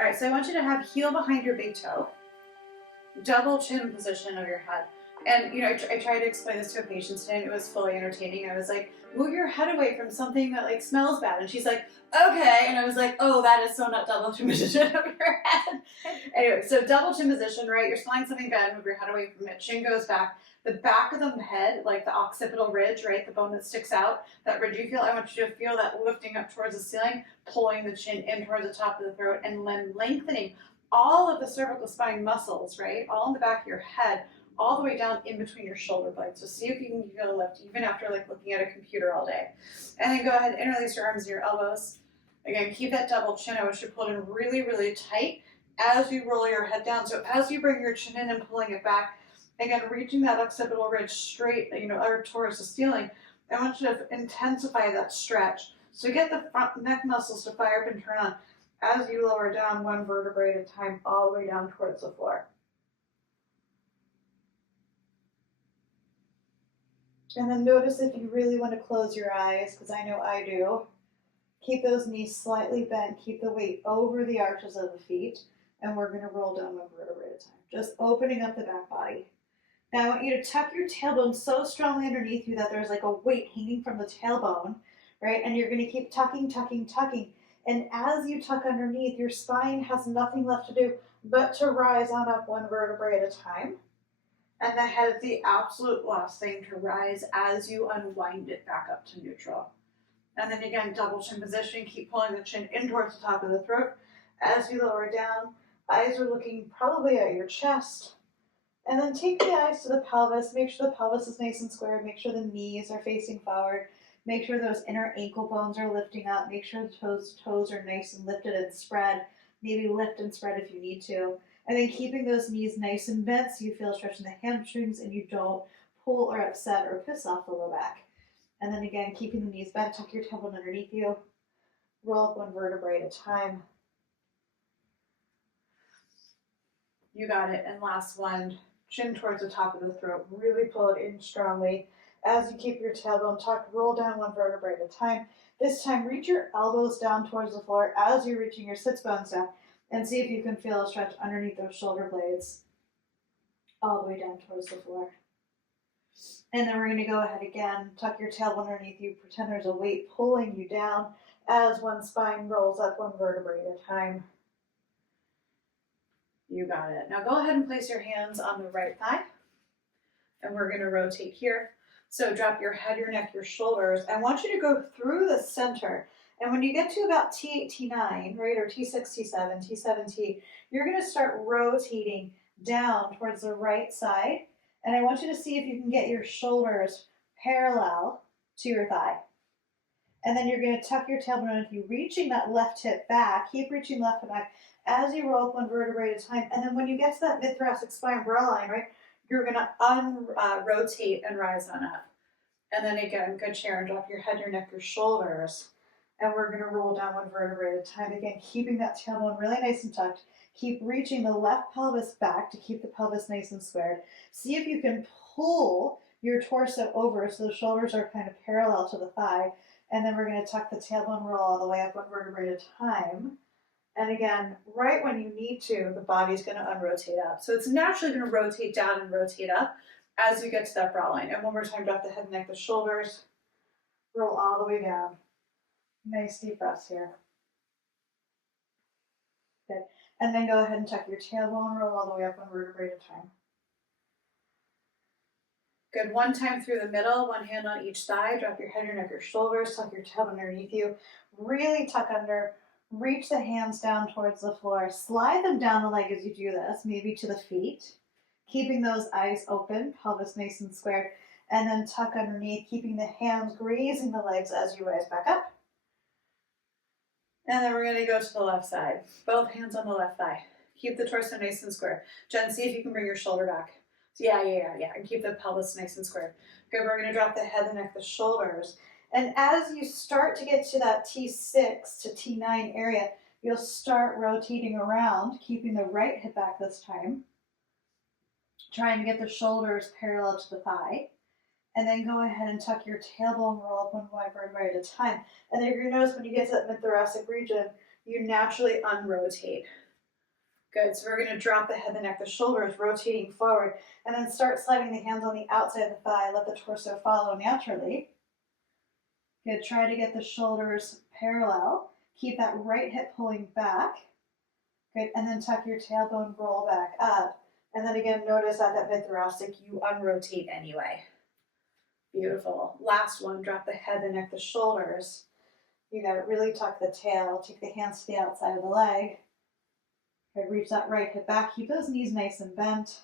All right, so I want you to have heel behind your big toe, double chin position of your head. And you know, I tried to explain this to a patient today, and it was fully entertaining. I was like, move your head away from something that like smells bad. And she's like, okay. And I was like, oh, that is so not double chin position of your head. Anyway, so double chin position, right? You're smelling something bad, move your head away from it. Chin goes back. The back of the head, like the occipital ridge, right? The bone that sticks out, that ridge you feel, I want you to feel that lifting up towards the ceiling, pulling the chin in towards the top of the throat, and then lengthening all of the cervical spine muscles, right? All in the back of your head, all the way down in between your shoulder blades. So see if you can feel a lift, even after like looking at a computer all day. And then go ahead and interlace your arms and your elbows. Again, keep that double chin. I want you to pull it in really, really tight as you roll your head down. So as you bring your chin in and pulling it back, again, reaching that occipital ridge straight, or towards the ceiling, I want you to intensify that stretch. So get the front neck muscles to fire up and turn on as you lower down one vertebrae at a time, all the way down towards the floor. And then notice if you really want to close your eyes, because I know I do. Keep those knees slightly bent, keep the weight over the arches of the feet, and we're going to roll down one vertebrae at a time, just opening up the back body. Now I want you to tuck your tailbone so strongly underneath you that there's like a weight hanging from the tailbone, right? And you're going to keep tucking, tucking, tucking. And as you tuck underneath, your spine has nothing left to do but to rise on up one vertebrae at a time. And the head is the absolute last thing to rise as you unwind it back up to neutral. And then again, double chin position, keep pulling the chin in towards the top of the throat. As you lower down, eyes are looking probably at your chest. And then take the eyes to the pelvis, make sure the pelvis is nice and square, make sure the knees are facing forward, make sure those inner ankle bones are lifting up, make sure the toes are nice and lifted and spread, maybe lift and spread if you need to. And then keeping those knees nice and bent so you feel stretch in the hamstrings and you don't pull or upset or piss off the low back. And then again, keeping the knees bent, tuck your tailbone underneath you, roll up one vertebrae at a time. You got it. And last one, chin towards the top of the throat. Really pull it in strongly. As you keep your tailbone tucked, roll down one vertebrae at a time. This time, reach your elbows down towards the floor as you're reaching your sits bones down, and see if you can feel a stretch underneath those shoulder blades all the way down towards the floor. And then we're going to go ahead again, tuck your tailbone underneath you, pretend there's a weight pulling you down as one spine rolls up one vertebrae at a time. You got it. Now go ahead and place your hands on the right thigh, and we're going to rotate here. So drop your head, your neck, your shoulders. I want you to go through the center. And when you get to about T8, T9, right, or T6, T7, T7, T, you're going to start rotating down towards the right side. And I want you to see if you can get your shoulders parallel to your thigh. And then you're going to tuck your tailbone underneath you, reaching that left hip back. Keep reaching left hip back as you roll up one vertebrae at a time. And then when you get to that mid-thoracic spine bra line, right, you're going to rotate and rise on up. And then again, good chair, and drop your head, your neck, your shoulders. And we're going to roll down one vertebrae at a time. Again, keeping that tailbone really nice and tucked. Keep reaching the left pelvis back to keep the pelvis nice and squared. See if you can pull your torso over so the shoulders are kind of parallel to the thigh. And then we're going to tuck the tailbone, roll all the way up one vertebrae at a time. And again, right when you need to, the body's going to unrotate up. So it's naturally going to rotate down and rotate up as you get to that bra line. And one more time, drop the head, neck, the shoulders. Roll all the way down. Nice deep breaths here. Good. And then go ahead and tuck your tailbone, roll all the way up one vertebrae at a time. Good. One time through the middle, one hand on each side. Drop your head, your neck, your shoulders. Tuck your tailbone underneath you. Really tuck under. Reach the hands down towards the floor. Slide them down the leg as you do this, maybe to the feet. Keeping those eyes open, pelvis nice and squared. And then tuck underneath, keeping the hands grazing the legs as you rise back up. And then we're going to go to the left side. Both hands on the left thigh. Keep the torso nice and square. Jen, see if you can bring your shoulder back. So yeah. And keep the pelvis nice and square. Good, we're going to drop the head, the neck, the shoulders. And as you start to get to that T6 to T9 area, you'll start rotating around, keeping the right hip back this time. Trying to get the shoulders parallel to the thigh. And then go ahead and tuck your tailbone, roll up one wide vertebrae at a time. And then you're going to notice when you get to that mid-thoracic region, you naturally unrotate. Good, so we're gonna drop the head, the neck, the shoulders, rotating forward, and then start sliding the hands on the outside of the thigh. Let the torso follow naturally. Good, try to get the shoulders parallel. Keep that right hip pulling back. Good, and then tuck your tailbone, roll back up. And then again, notice at that mid-thoracic, you unrotate anyway. Beautiful. Last one, drop the head, the neck, the shoulders. You gotta really tuck the tail. Take the hands to the outside of the leg. Good, reach that right hip back. Keep those knees nice and bent.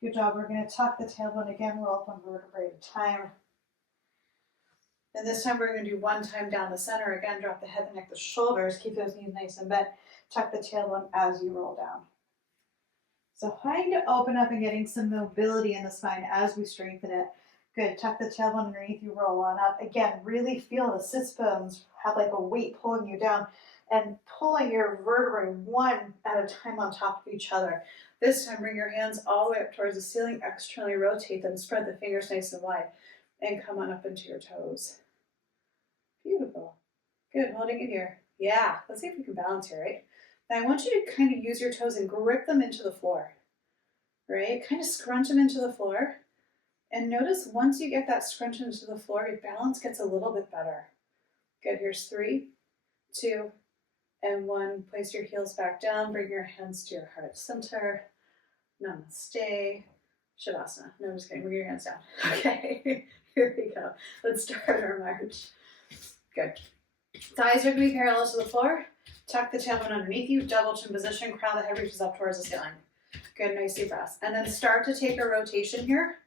Good job. We're gonna tuck the tailbone again, roll up one vertebrae at a time. And this time we're gonna do one time down the center. Again, drop the head, the neck, the shoulders. Keep those knees nice and bent. Tuck the tailbone as you roll down. So trying to open up and getting some mobility in the spine as we strengthen it. Good, tuck the tailbone underneath you, roll on up. Again, really feel the sits bones have like a weight pulling you down and pulling your vertebrae one at a time on top of each other. This time, bring your hands all the way up towards the ceiling, externally rotate them, spread the fingers nice and wide, and come on up into your toes. Beautiful. Good, holding it here. Yeah, let's see if we can balance here, right? Now I want you to kind of use your toes and grip them into the floor, right? Kind of scrunch them into the floor. And notice once you get that scrunch into the floor, your balance gets a little bit better. Good, here's 3, 2, and 1. Place your heels back down, bring your hands to your heart center. Namaste. Shavasana. No, I'm just kidding, bring your hands down. Okay, here we go. Let's start our march. Good. Thighs are going to be parallel to the floor. Tuck the tailbone underneath you, double chin position, crown the head reaches up towards the ceiling. Good, nice deep breaths. And then start to take a rotation here.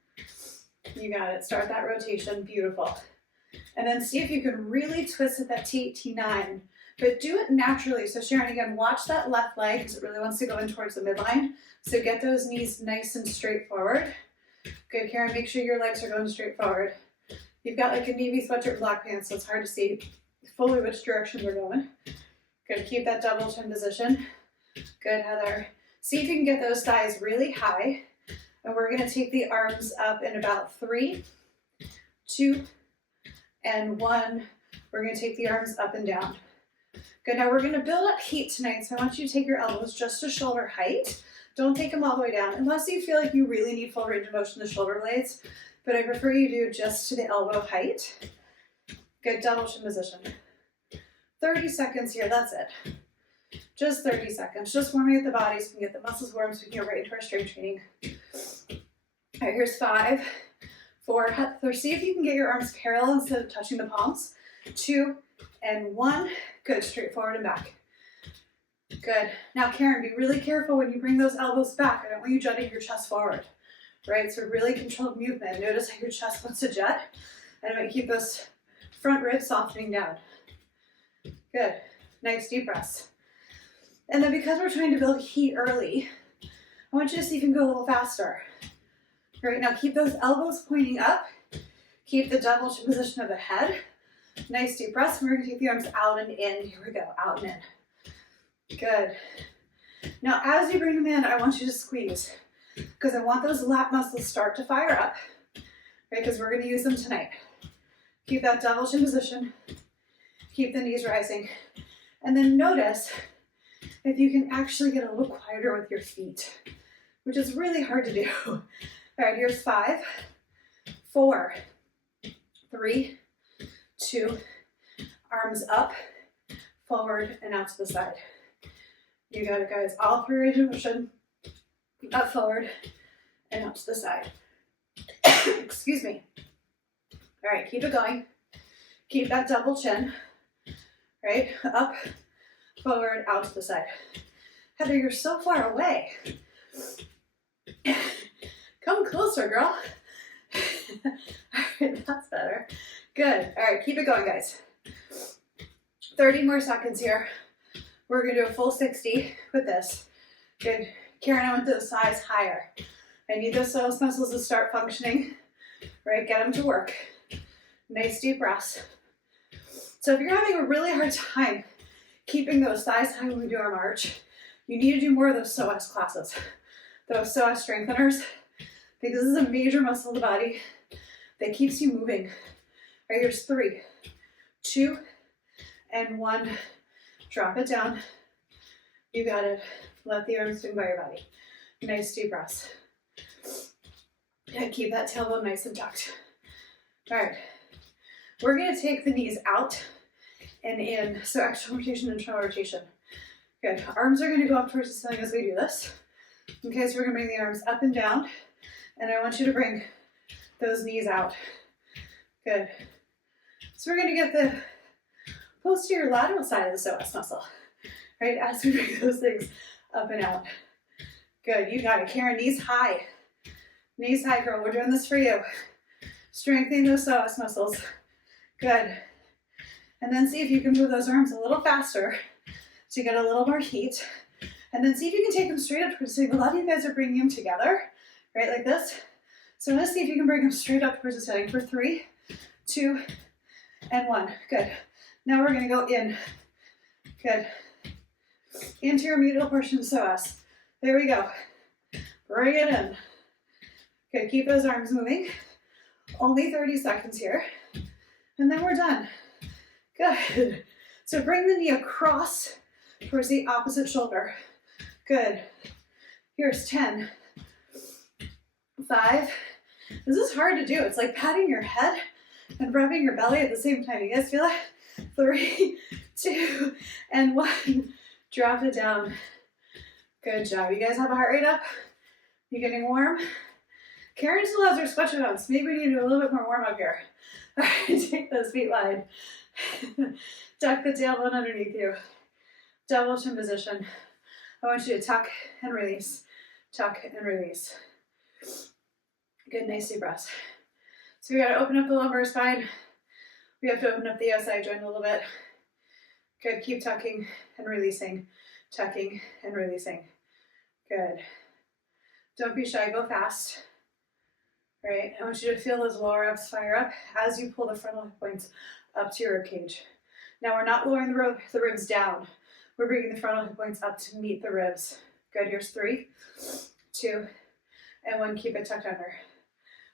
You got it, start that rotation, beautiful. And then see if you can really twist at that T8, T9, but do it naturally. So Sharon, again, watch that left leg because it really wants to go in towards the midline. So get those knees nice and straight forward. Good, Karen, make sure your legs are going straight forward. You've got like a navy sweatshirt and black pants, so it's hard to see fully which direction we're going. Good, keep that double chin position. Good, Heather. See if you can get those thighs really high. And we're gonna take the arms up in about 3, 2, and 1. We're gonna take the arms up and down. Good, now we're gonna build up heat tonight. So I want you to take your elbows just to shoulder height. Don't take them all the way down unless you feel like you really need full range of motion in the shoulder blades. But I prefer you do just to the elbow height. Good, double chin position. 30 seconds here, that's it. Just 30 seconds, just warming up the body so we can get the muscles warm so we can get right into our strength training. All right, here's 5, 4, see if you can get your arms parallel instead of touching the palms. 2 and 1, good, straight forward and back. Good, now Karen, be really careful when you bring those elbows back. I don't want you jutting your chest forward, right? So really controlled movement. Notice how your chest wants to jut, and I'm gonna keep those front ribs softening down. Good, nice deep breaths. And then because we're trying to build heat early, I want you to see if you can go a little faster. Right, now keep those elbows pointing up. Keep the double chin position of the head. Nice deep breaths. We're gonna take the arms out and in. Here we go, out and in. Good. Now as you bring them in, I want you to squeeze because I want those lat muscles start to fire up, right? Because we're gonna use them tonight. Keep that double chin position. Keep the knees rising. And then notice if you can actually get a little quieter with your feet, which is really hard to do. All right, here's 5, 4, 3, 2, arms up, forward, and out to the side. You got it, guys. All 3 range of motion, up, forward, and out to the side. Excuse me. All right, keep it going. Keep that double chin, right? Up, forward, out to the side. Heather, you're so far away. Come closer, girl. All right, that's better. Good. All right, keep it going, guys. 30 more seconds here. We're gonna do a full 60 with this. Good. Karen, I want those thighs higher. I need those psoas muscles to start functioning. Right, get them to work. Nice deep breaths. So if you're having a really hard time keeping those thighs high when we do our march, you need to do more of those psoas classes, those psoas strengtheners, because this is a major muscle of the body that keeps you moving. All right, here's 3, 2, and 1. Drop it down. You got it. Let the arms swing by your body. Nice deep breaths. And keep that tailbone nice and tucked. All right. We're going to take the knees out and in. So external rotation, internal rotation. Good. Arms are going to go up towards the ceiling as we do this. Okay, so we're going to bring the arms up and down. And I want you to bring those knees out. Good. So we're going to get the posterior lateral side of the psoas muscle, right? As we bring those things up and out. Good, you got it. Karen, knees high. Knees high, girl. We're doing this for you. Strengthening those psoas muscles. Good. And then see if you can move those arms a little faster to get a little more heat. And then see if you can take them straight up towards the ceiling. A lot of you guys are bringing them together, right, like this. So let's see if you can bring them straight up towards the ceiling for 3, 2, and 1. Good. Now we're going to go in. Good. Into your medial portion of psoas. There we go. Bring it in. Good. Keep those arms moving. Only 30 seconds here. And then we're done. Good. So bring the knee across towards the opposite shoulder. Good. Here's 10. 5. This is hard to do. It's like patting your head and rubbing your belly at the same time. You guys feel it? 3, 2, and 1. Drop it down. Good job. You guys have a heart rate up? You getting warm? Karen still has her sweatshirt on, so maybe we need to do a little bit more warm up here. All right, take those feet wide. Tuck the tailbone underneath you. Double chin position. I want you to tuck and release. Tuck and release. Good, nice deep breaths. So we got to open up the lumbar spine. We have to open up the SI joint a little bit. Good, keep tucking and releasing. Tucking and releasing. Good. Don't be shy, go fast. Right, I want you to feel those lower abs fire up as you pull the frontal hip points up to your rib cage. Now we're not lowering the ribs down. We're bringing the frontal hip points up to meet the ribs. Good, here's 3, 2, and 1. Keep it tucked under.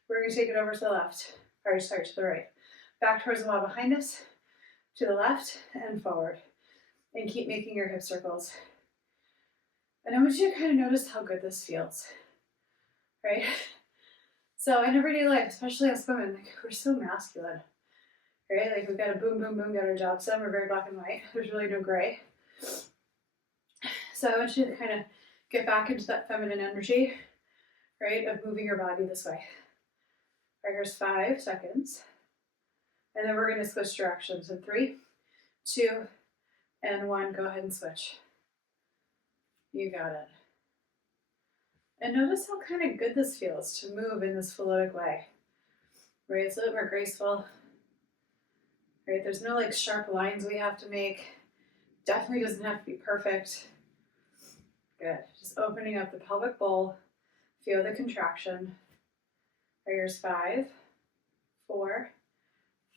We're going to take it over to the left. Or sorry, to the right. Back towards the wall behind us, to the left, and forward. And keep making your hip circles. And I want you to kind of notice how good this feels. Right? So in everyday life, especially as women, like, we're so masculine. Right? Like, we've got to boom, boom, boom, get our jobs done. We're very black and white. There's really no gray. So I want you to kind of get back into that feminine energy, right, of moving your body this way. All right, here's 5 seconds. And then we're going to switch directions in 3, 2, and 1. Go ahead and switch. You got it. And notice how kind of good this feels to move in this fluidic way. Right, it's a little more graceful. Right, there's no like sharp lines we have to make. Definitely doesn't have to be perfect. Good, just opening up the pelvic bowl. Feel the contraction. Right, here's 5, 4,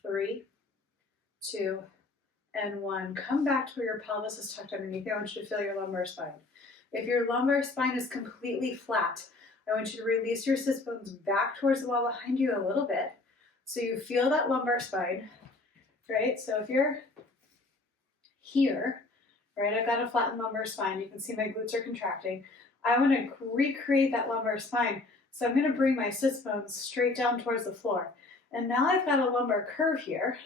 3, 2, and 1. Come back to where your pelvis is tucked underneath you. I want you to feel your lumbar spine. If your lumbar spine is completely flat, I want you to release your sit bones back towards the wall behind you a little bit so you feel that lumbar spine, right? So if you're here, right, I've got a flattened lumbar spine. You can see my glutes are contracting. I want to recreate that lumbar spine. So I'm going to bring my sit bones straight down towards the floor. And now I've got a lumbar curve here,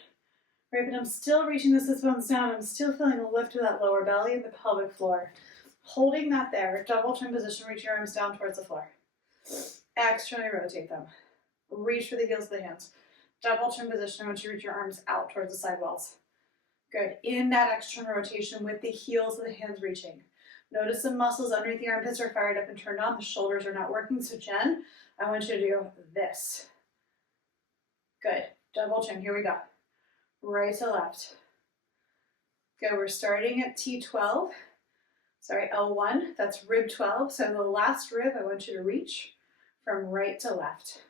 right? But I'm still reaching the sit bones down. I'm still feeling a lift of that lower belly and the pelvic floor. Holding that there, double chin position, reach your arms down towards the floor. Externally rotate them. Reach for the heels of the hands. Double chin position, I want you to reach your arms out towards the side walls. Good. In that external rotation with the heels of the hands reaching. Notice the muscles underneath the armpits are fired up and turned on. The shoulders are not working. So Jen, I want you to do this. Good. Double chin. Here we go. Right to left. Good. We're starting at T12. Sorry, L1. That's rib 12. So the last rib, I want you to reach from right to left.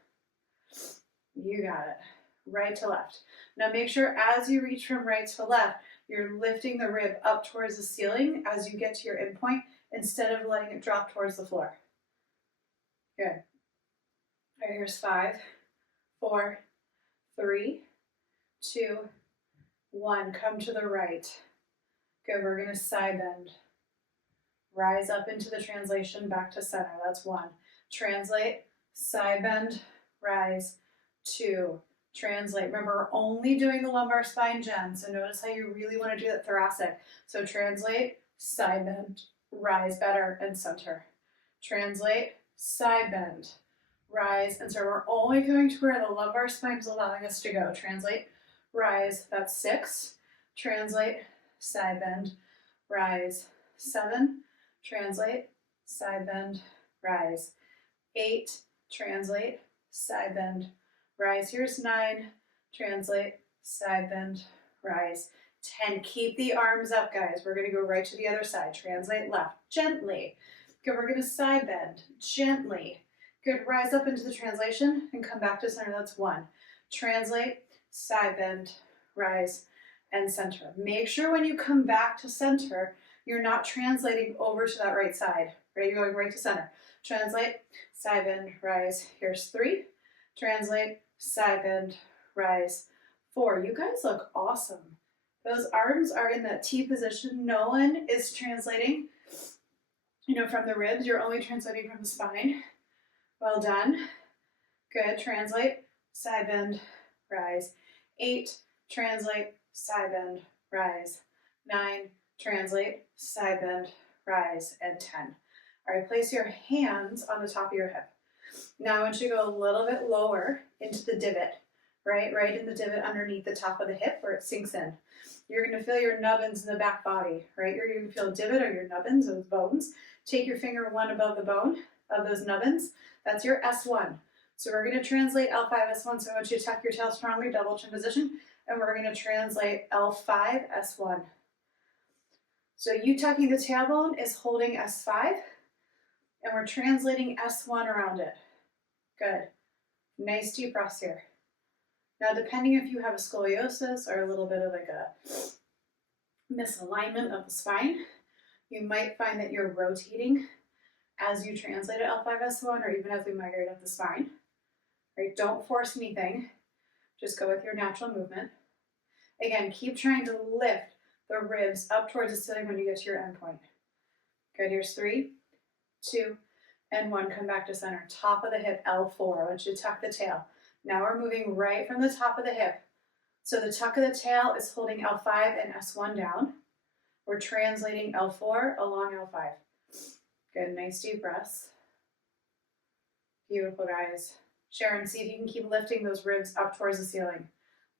You got it. Right to left. Now make sure as you reach from right to left, you're lifting the rib up towards the ceiling as you get to your endpoint instead of letting it drop towards the floor. Good. All right, here's 5, 4, 3, 2, 1. Come to the right. Good, we're going to side bend. rise up into the translation, back to center. That's 1. Translate, side bend, rise, 2. Translate. Remember, we're only doing the lumbar spine, Jen, so notice how you really want to do that thoracic. So translate, side bend, rise, better, and center. Translate, side bend, rise, and so we're only going to where the lumbar spine is allowing us to go. Translate, rise, that's 6. Translate, side bend, rise, 7. Translate, side bend, rise, 8. Translate, side bend, rise. Here's 9. Translate, side bend, rise. 10. Keep the arms up, guys. We're going to go right to the other side. Translate left, gently. Good, we're going to side bend, gently. Good, rise up into the translation and come back to center. That's 1. Translate, side bend, rise, and center. Make sure when you come back to center, you're not translating over to that right side, right? You're going right to center. Translate, side bend, rise. Here's 3. Translate, side bend, rise. 4. You guys look awesome. Those arms are in that T position. No one is translating, from the ribs. You're only translating from the spine. Well done. Good. Translate, side bend, rise. 8. Translate, side bend, rise. 9. Translate, side bend, rise, and 10. All right, place your hands on the top of your hip. Now I want you to go a little bit lower into the divot, right in the divot underneath the top of the hip where it sinks in. You're going to feel your nubbins in the back body, right? You're going to feel a divot or your nubbins, those bones. Take your finger 1 above the bone of those nubbins. That's your S1. So we're going to translate L5 S1. So I want you to tuck your tail strongly, double chin position, and we're going to translate L5 S1. So you tucking the tailbone is holding S5, and we're translating S1 around it. Good. Nice deep breaths here. Now, depending if you have a scoliosis or a little bit of like a misalignment of the spine, you might find that you're rotating as you translate at L5S1 or even as we migrate up the spine. Right? Don't force anything. Just go with your natural movement. Again, keep trying to lift the ribs up towards the ceiling when you get to your end point. Good. Here's 3, 2, and 1. Come back to center. Top of the hip, L4. I want you to tuck the tail. Now we're moving right from the top of the hip. So the tuck of the tail is holding L5 and S1 down. We're translating L4 along L5. Good, nice deep breaths. Beautiful, guys. Sharon, see if you can keep lifting those ribs up towards the ceiling.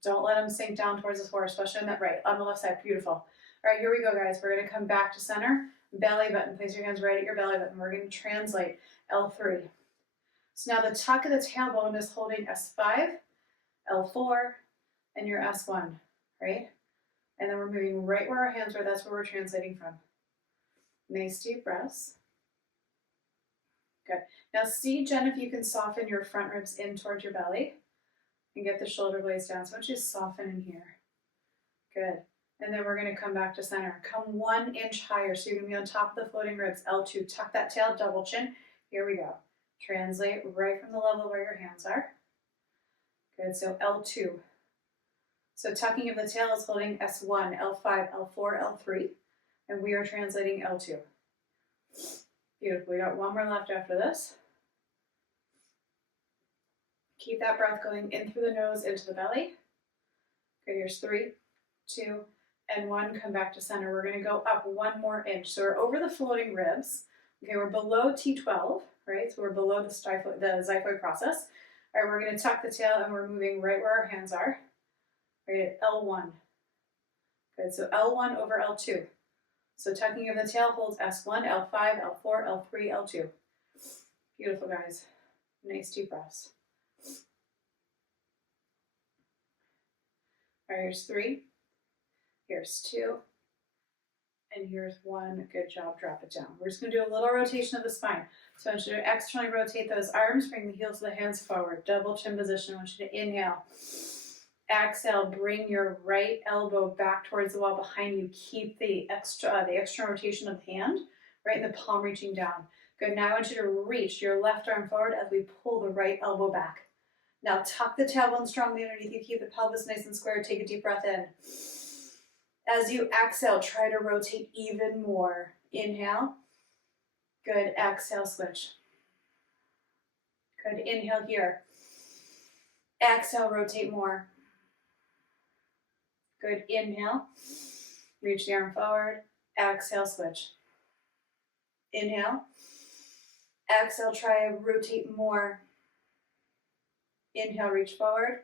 Don't let them sink down towards the floor, especially on that right, on the left side. Beautiful. All right, here we go, guys. We're going to come back to center. Belly button. Place your hands right at your belly button. We're going to translate L3. So now the tuck of the tailbone is holding S5, L4, and your S1, right? And then we're moving right where our hands are. That's where we're translating from. Nice deep breaths. Good. Now see, Jen, if you can soften your front ribs in towards your belly and get the shoulder blades down. So I want you to soften in here. Good. And then we're going to come back to center. Come 1 inch higher. So you're going to be on top of the floating ribs. L2. Tuck that tail, double chin. Here we go. Translate right from the level where your hands are. Good. So L2. So tucking of the tail is holding S1, L5, L4, L3. And we are translating L2. Beautiful. We got 1 more left after this. Keep that breath going in through the nose, into the belly. Okay, here's 3, 2, and 1. Come back to center. We're going to go up 1 more inch. So we're over the floating ribs. Okay, we're below T12, right? So we're below the xiphoid process. All right, we're going to tuck the tail and we're moving right where our hands are. Right at L1. Good, so L1 over L2. So tucking of the tail holds S1, L5, L4, L3, L2. Beautiful, guys. Nice deep breaths. All right, here's 3. Here's 2. And here's 1. Good job. Drop it down. We're just going to do a little rotation of the spine. So I want you to externally rotate those arms. Bring the heels of the hands forward. Double chin position. I want you to inhale. Exhale, bring your right elbow back towards the wall behind you. Keep the external rotation of the hand, right, and the palm reaching down. Good, now I want you to reach your left arm forward as we pull the right elbow back. Now tuck the tailbone strongly underneath you. Keep the pelvis nice and square. Take a deep breath in. As you exhale, try to rotate even more. Inhale. Good, exhale, switch. Good, inhale here. Exhale, rotate more. Good, inhale. Reach the arm forward. Exhale, switch. Inhale. Exhale, try rotate more. Inhale, reach forward.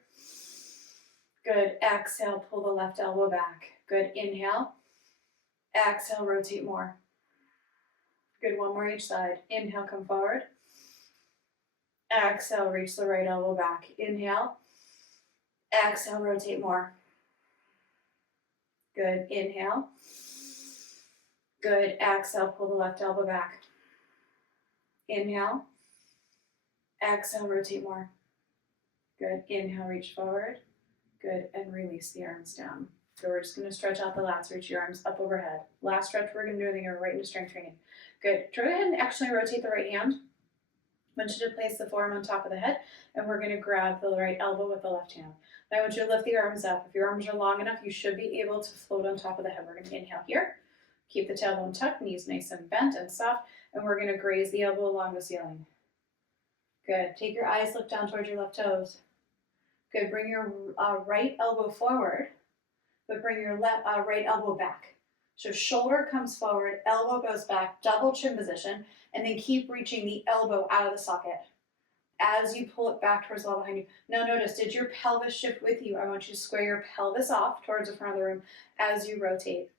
Good, exhale, pull the left elbow back. Good, inhale. Exhale, rotate more. Good, one more each side. Inhale, come forward. Exhale, reach the right elbow back. Inhale. Exhale, rotate more. Good, inhale. Good, exhale, pull the left elbow back. Inhale. Exhale, rotate more. Good, inhale, reach forward. Good, and release the arms down. So we're just gonna stretch out the lats, reach your arms up overhead. Last stretch we're gonna do, then you're right into strength training. Good, go ahead and actually rotate the right hand. I want you to place the forearm on top of the head, and we're gonna grab the right elbow with the left hand. Now I want you to lift the arms up. If your arms are long enough, you should be able to float on top of the head. We're gonna inhale here. Keep the tailbone tucked, knees nice and bent and soft, and we're gonna graze the elbow along the ceiling. Good, take your eyes, look down towards your left toes. Good, bring your right elbow forward, but bring your right elbow back. So shoulder comes forward, elbow goes back, double chin position, and then keep reaching the elbow out of the socket as you pull it back towards the wall behind you. Now notice, did your pelvis shift with you? I want you to square your pelvis off towards the front of the room as you rotate.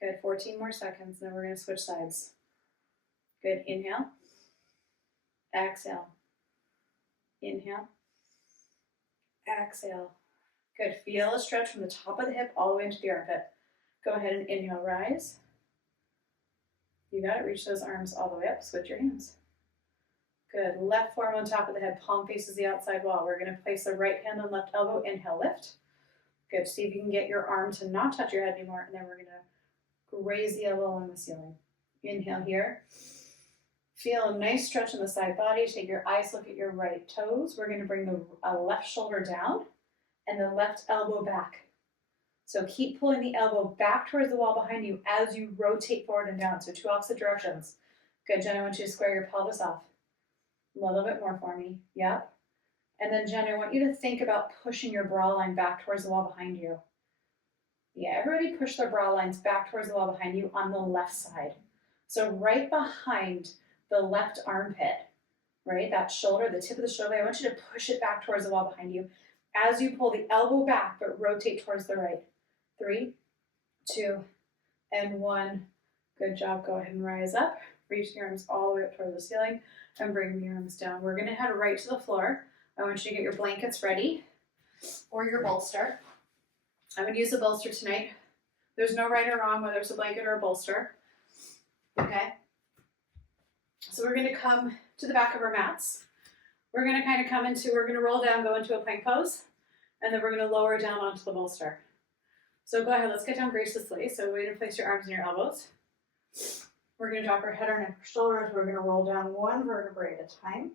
Good, 14 more seconds, then we're gonna switch sides. Good, inhale, exhale, inhale, exhale. Good, feel a stretch from the top of the hip all the way into the armpit. Go ahead and inhale, rise. You got it, reach those arms all the way up, switch your hands. Good, left forearm on top of the head, palm faces the outside wall. We're gonna place the right hand on left elbow, inhale, lift. Good, see if you can get your arm to not touch your head anymore, and then we're gonna raise the elbow along the ceiling. Inhale here. Feel a nice stretch in the side body. Take your eyes, look at your right toes. We're gonna bring the left shoulder down and the left elbow back. So keep pulling the elbow back towards the wall behind you as you rotate forward and down. So two opposite directions. Good, Jen, I want you to square your pelvis off. A little bit more for me, yep. And then Jen, I want you to think about pushing your bra line back towards the wall behind you. Yeah, everybody push their bra lines back towards the wall behind you on the left side. So right behind the left armpit, right? That shoulder, the tip of the shoulder, I want you to push it back towards the wall behind you as you pull the elbow back, but rotate towards the right. 3, 2, and 1. Good job. Go ahead and rise up. Reach the arms all the way up towards the ceiling and bring the arms down. We're going to head right to the floor. I want you to get your blankets ready or your bolster. I'm going to use a bolster tonight. There's no right or wrong whether it's a blanket or a bolster. Okay? So we're going to come to the back of our mats. We're going to kind of we're going to roll down, go into a plank pose, and then we're going to lower down onto the bolster. So go ahead, let's get down graciously. So we're going to place your arms and your elbows. We're going to drop our head, our neck, our shoulders. We're going to roll down one vertebrae at a time.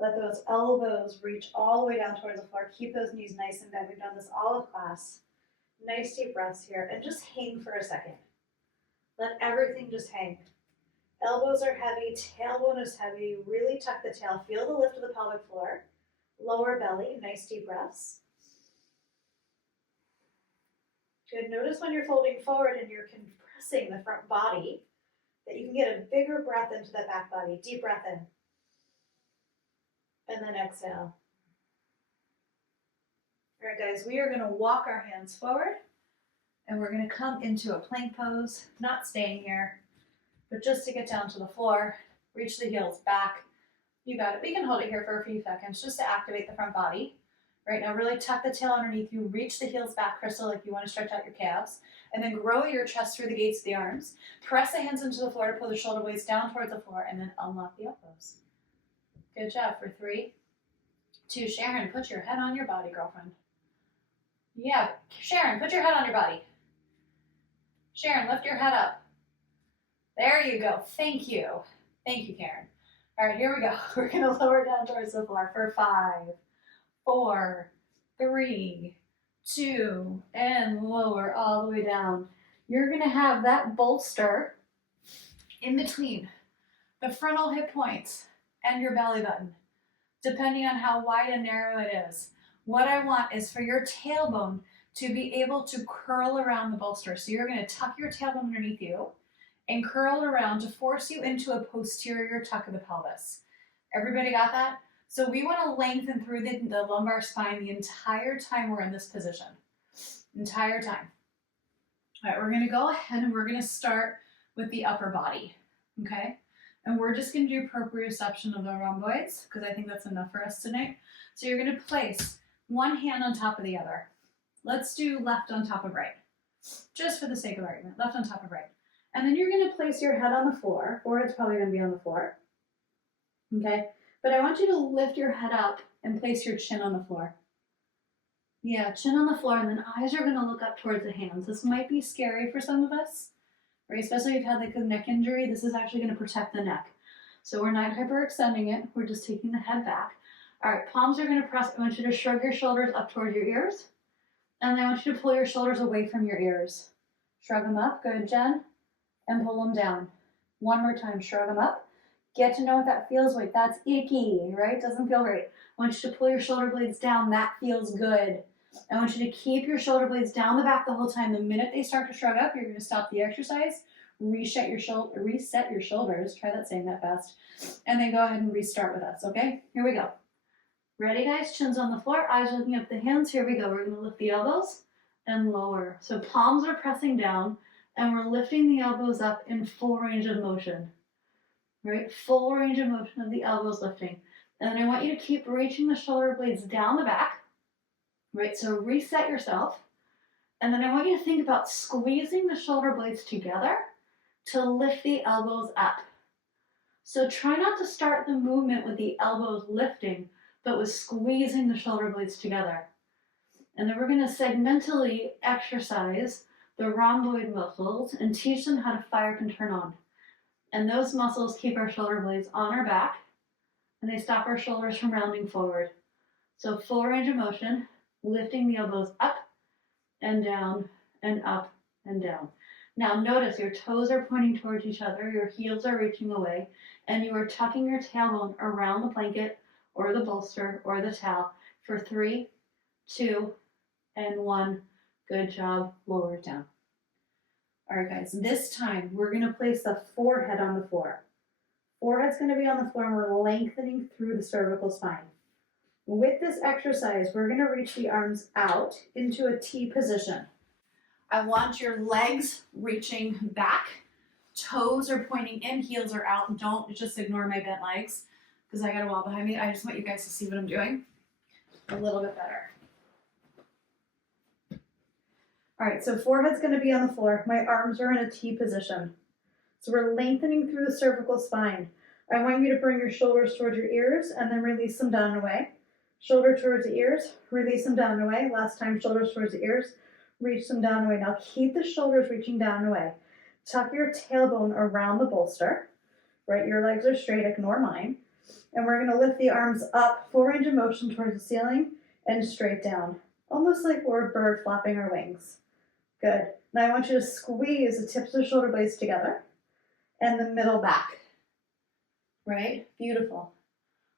Let those elbows reach all the way down towards the floor. Keep those knees nice and bent. We've done this all of class. Nice deep breaths here, and just hang for a second. Let everything just hang. Elbows are heavy, tailbone is heavy. Really tuck the tail. Feel the lift of the pelvic floor. Lower belly, nice deep breaths. Good. Notice when you're folding forward and you're compressing the front body that you can get a bigger breath into that back body. Deep breath in. And then exhale. All right, guys, we are going to walk our hands forward and we're going to come into a plank pose, not staying here, but just to get down to the floor, reach the heels back. You got it. We can hold it here for a few seconds just to activate the front body. Right now, really tuck the tail underneath you, reach the heels back, Crystal, like you want to stretch out your calves, and then grow your chest through the gates of the arms. Press the hands into the floor to pull the shoulder blades down towards the floor, and then unlock the elbows. Good job. For 3, 2, Sharon, put your head on your body, girlfriend. Yeah, Sharon, put your head on your body. Sharon, lift your head up. There you go. Thank you. Thank you, Karen. All right, here we go. We're going to lower down towards the floor for 5, 4, 3, 2, and lower all the way down. You're going to have that bolster in between the frontal hip points and your belly button, depending on how wide and narrow it is. What I want is for your tailbone to be able to curl around the bolster. So you're going to tuck your tailbone underneath you and curl around to force you into a posterior tuck of the pelvis. Everybody got that? So we want to lengthen through the lumbar spine the entire time we're in this position. Entire time. All right, we're going to go ahead and we're going to start with the upper body, okay? And we're just going to do proprioception of the rhomboids because I think that's enough for us tonight. So you're going to place one hand on top of the other. Let's do left on top of right, just for the sake of argument, left on top of right. And then you're going to place your head on the floor, or it's probably going to be on the floor, okay? But I want you to lift your head up and place your chin on the floor. Yeah, chin on the floor, and then eyes are going to look up towards the hands. This might be scary for some of us, right? Especially if you've had like a neck injury. This is actually going to protect the neck. So we're not hyperextending it. We're just taking the head back. All right, palms are going to press. I want you to shrug your shoulders up towards your ears. And then I want you to pull your shoulders away from your ears. Shrug them up. Good, Jen. And pull them down. One more time. Shrug them up. Get to know what that feels like. That's icky, right? Doesn't feel great. I want you to pull your shoulder blades down. That feels good. I want you to keep your shoulder blades down the back the whole time. The minute they start to shrug up, you're going to stop the exercise, reset your shoulders. Try that saying that fast. And then go ahead and restart with us, okay? Here we go. Ready, guys? Chins on the floor, eyes looking up the hands. Here we go. We're going to lift the elbows and lower. So palms are pressing down, and we're lifting the elbows up in full range of motion. Right? Full range of motion of the elbows lifting. And then I want you to keep reaching the shoulder blades down the back. Right? So reset yourself. And then I want you to think about squeezing the shoulder blades together to lift the elbows up. So try not to start the movement with the elbows lifting, but with squeezing the shoulder blades together. And then we're going to segmentally exercise the rhomboid muscles and teach them how to fire up and turn on. And those muscles keep our shoulder blades on our back, and they stop our shoulders from rounding forward. So full range of motion, lifting the elbows up and down and up and down. Now notice your toes are pointing towards each other, your heels are reaching away, and you are tucking your tailbone around the blanket or the bolster or the towel for 3, 2, and 1. Good job. Lower it down. All right, guys, this time we're going to place the forehead on the floor. Forehead's going to be on the floor, and we're lengthening through the cervical spine. With this exercise, we're going to reach the arms out into a T position. I want your legs reaching back. Toes are pointing in, heels are out. Don't just ignore my bent legs because I got a wall behind me. I just want you guys to see what I'm doing a little bit better. All right, so forehead's going to be on the floor. My arms are in a T position. So we're lengthening through the cervical spine. I want you to bring your shoulders towards your ears and then release them down and away. Shoulder towards the ears, release them down and away. Last time, shoulders towards the ears, reach them down and away. Now keep the shoulders reaching down and away. Tuck your tailbone around the bolster, right? Your legs are straight, ignore mine. And we're going to lift the arms up, full range of motion towards the ceiling and straight down, almost like we're a bird flapping our wings. Good. Now I want you to squeeze the tips of the shoulder blades together and the middle back. Right? Beautiful.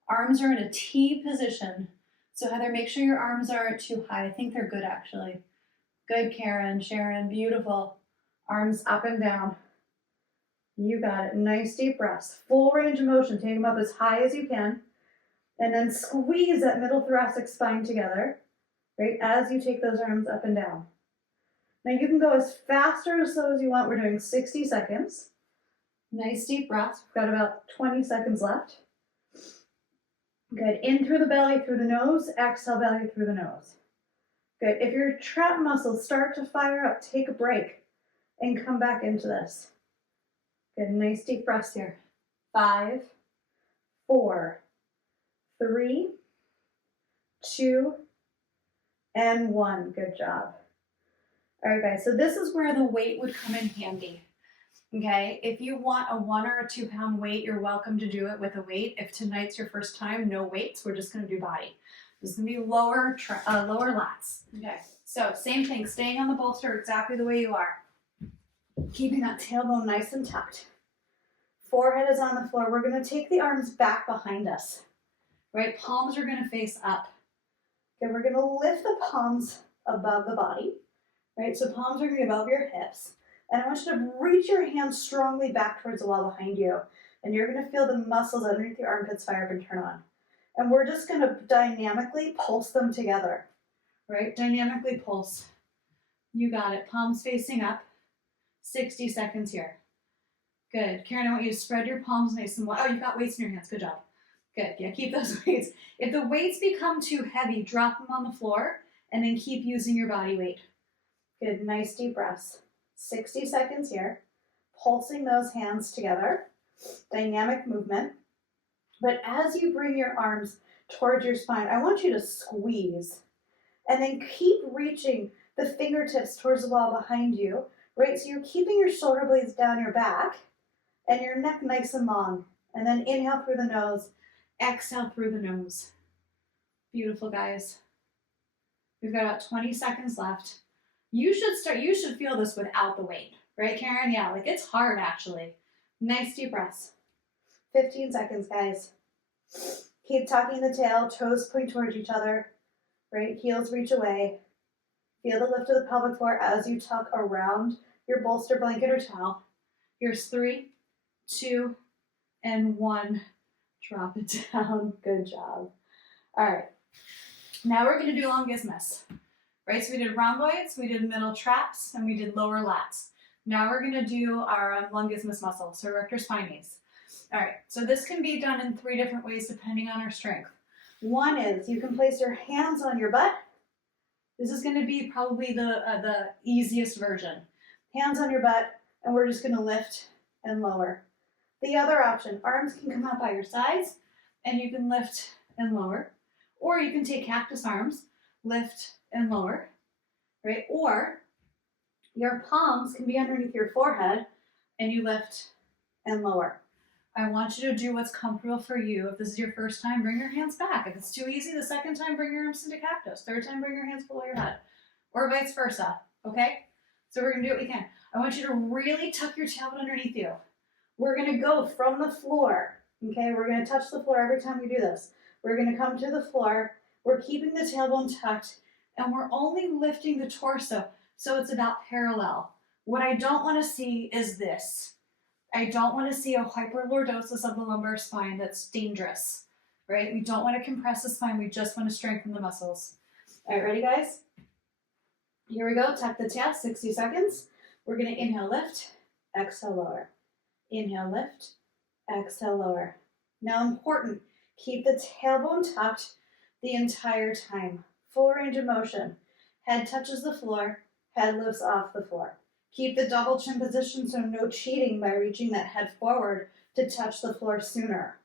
Arms are in a T position. So Heather, make sure your arms aren't too high. I think they're good actually. Good, Karen, Sharon, beautiful. Arms up and down. You got it. Nice deep breaths. Full range of motion. Take them up as high as you can. And then squeeze that middle thoracic spine together, right, as you take those arms up and down. Now you can go as fast or as slow as you want. We're doing 60 seconds. Nice deep breaths. We've got about 20 seconds left. Good. In through the belly, through the nose. Exhale, belly through the nose. Good. If your trap muscles start to fire up, take a break and come back into this. Good. Nice deep breaths here. 5, 4, 3, 2, and 1. Good job. All right, guys, so this is where the weight would come in handy, okay? If you want a 1 or a 2 pound weight, you're welcome to do it with a weight. If tonight's your first time, no weights, we're just gonna do body. This is gonna be lower lats, okay? So same thing, staying on the bolster exactly the way you are. Keeping that tailbone nice and tucked. Forehead is on the floor. We're going to take the arms back behind us, right? Palms are going to face up. Okay, we're going to lift the palms above the body, right? So palms are going to be above your hips. And I want you to reach your hands strongly back towards the wall behind you. And you're going to feel the muscles underneath your armpits fire up and turn on. And we're just going to dynamically pulse them together, right? Dynamically pulse. You got it. Palms facing up. 60 seconds here. Good. Karen, I want you to spread your palms nice and wide. Oh, you've got weights in your hands. Good job. Good. Yeah, keep those weights. If the weights become too heavy, drop them on the floor and then keep using your body weight. Good. Nice deep breaths. 60 seconds here. Pulsing those hands together. Dynamic movement. But as you bring your arms towards your spine, I want you to squeeze and then keep reaching the fingertips towards the wall behind you, right? So you're keeping your shoulder blades down your back and your neck nice and long. And then inhale through the nose, exhale through the nose. Beautiful, guys. We've got about 20 seconds left. You should feel this without the weight, right, Karen? Yeah, like it's hard actually. Nice deep breaths. 15 seconds, guys. Keep tucking the tail, toes point towards each other, right? Heels reach away. Feel the lift of the pelvic floor as you tuck around your bolster, blanket, or towel. Here's 3, 2, and 1. Drop it down. Good job. All right. Now we're going to do longismus, right? So we did rhomboids, we did middle traps, and we did lower lats. Now we're going to do our longismus muscle, so Erector Spinae. All right, so this can be done in 3 different ways depending on our strength. One is you can place your hands on your butt. This is going to be probably the easiest version. Hands on your butt, and we're just going to lift and lower. The other option, arms can come out by your sides, and you can lift and lower. Or you can take cactus arms, lift and lower, right? Or your palms can be underneath your forehead, and you lift and lower. I want you to do what's comfortable for you. If this is your first time, bring your hands back. If it's too easy, the second time, bring your arms into cactus. Third time, bring your hands below your head. Or vice versa, okay? So we're going to do what we can. I want you to really tuck your tailbone underneath you. We're going to go from the floor, okay? We're going to touch the floor every time we do this. We're going to come to the floor. We're keeping the tailbone tucked, and we're only lifting the torso, so it's about parallel. What I don't want to see is this. I don't want to see a hyperlordosis of the lumbar spine. That's dangerous, right? We don't want to compress the spine. We just want to strengthen the muscles. All right, ready, guys? Here we go. Tuck the tail, 60 seconds. We're going to inhale, lift, exhale, lower. Inhale, lift, exhale, lower. Now, important, keep the tailbone tucked the entire time. Full range of motion. Head touches the floor, head lifts off the floor. Keep the double chin position, so no cheating by reaching that head forward to touch the floor sooner.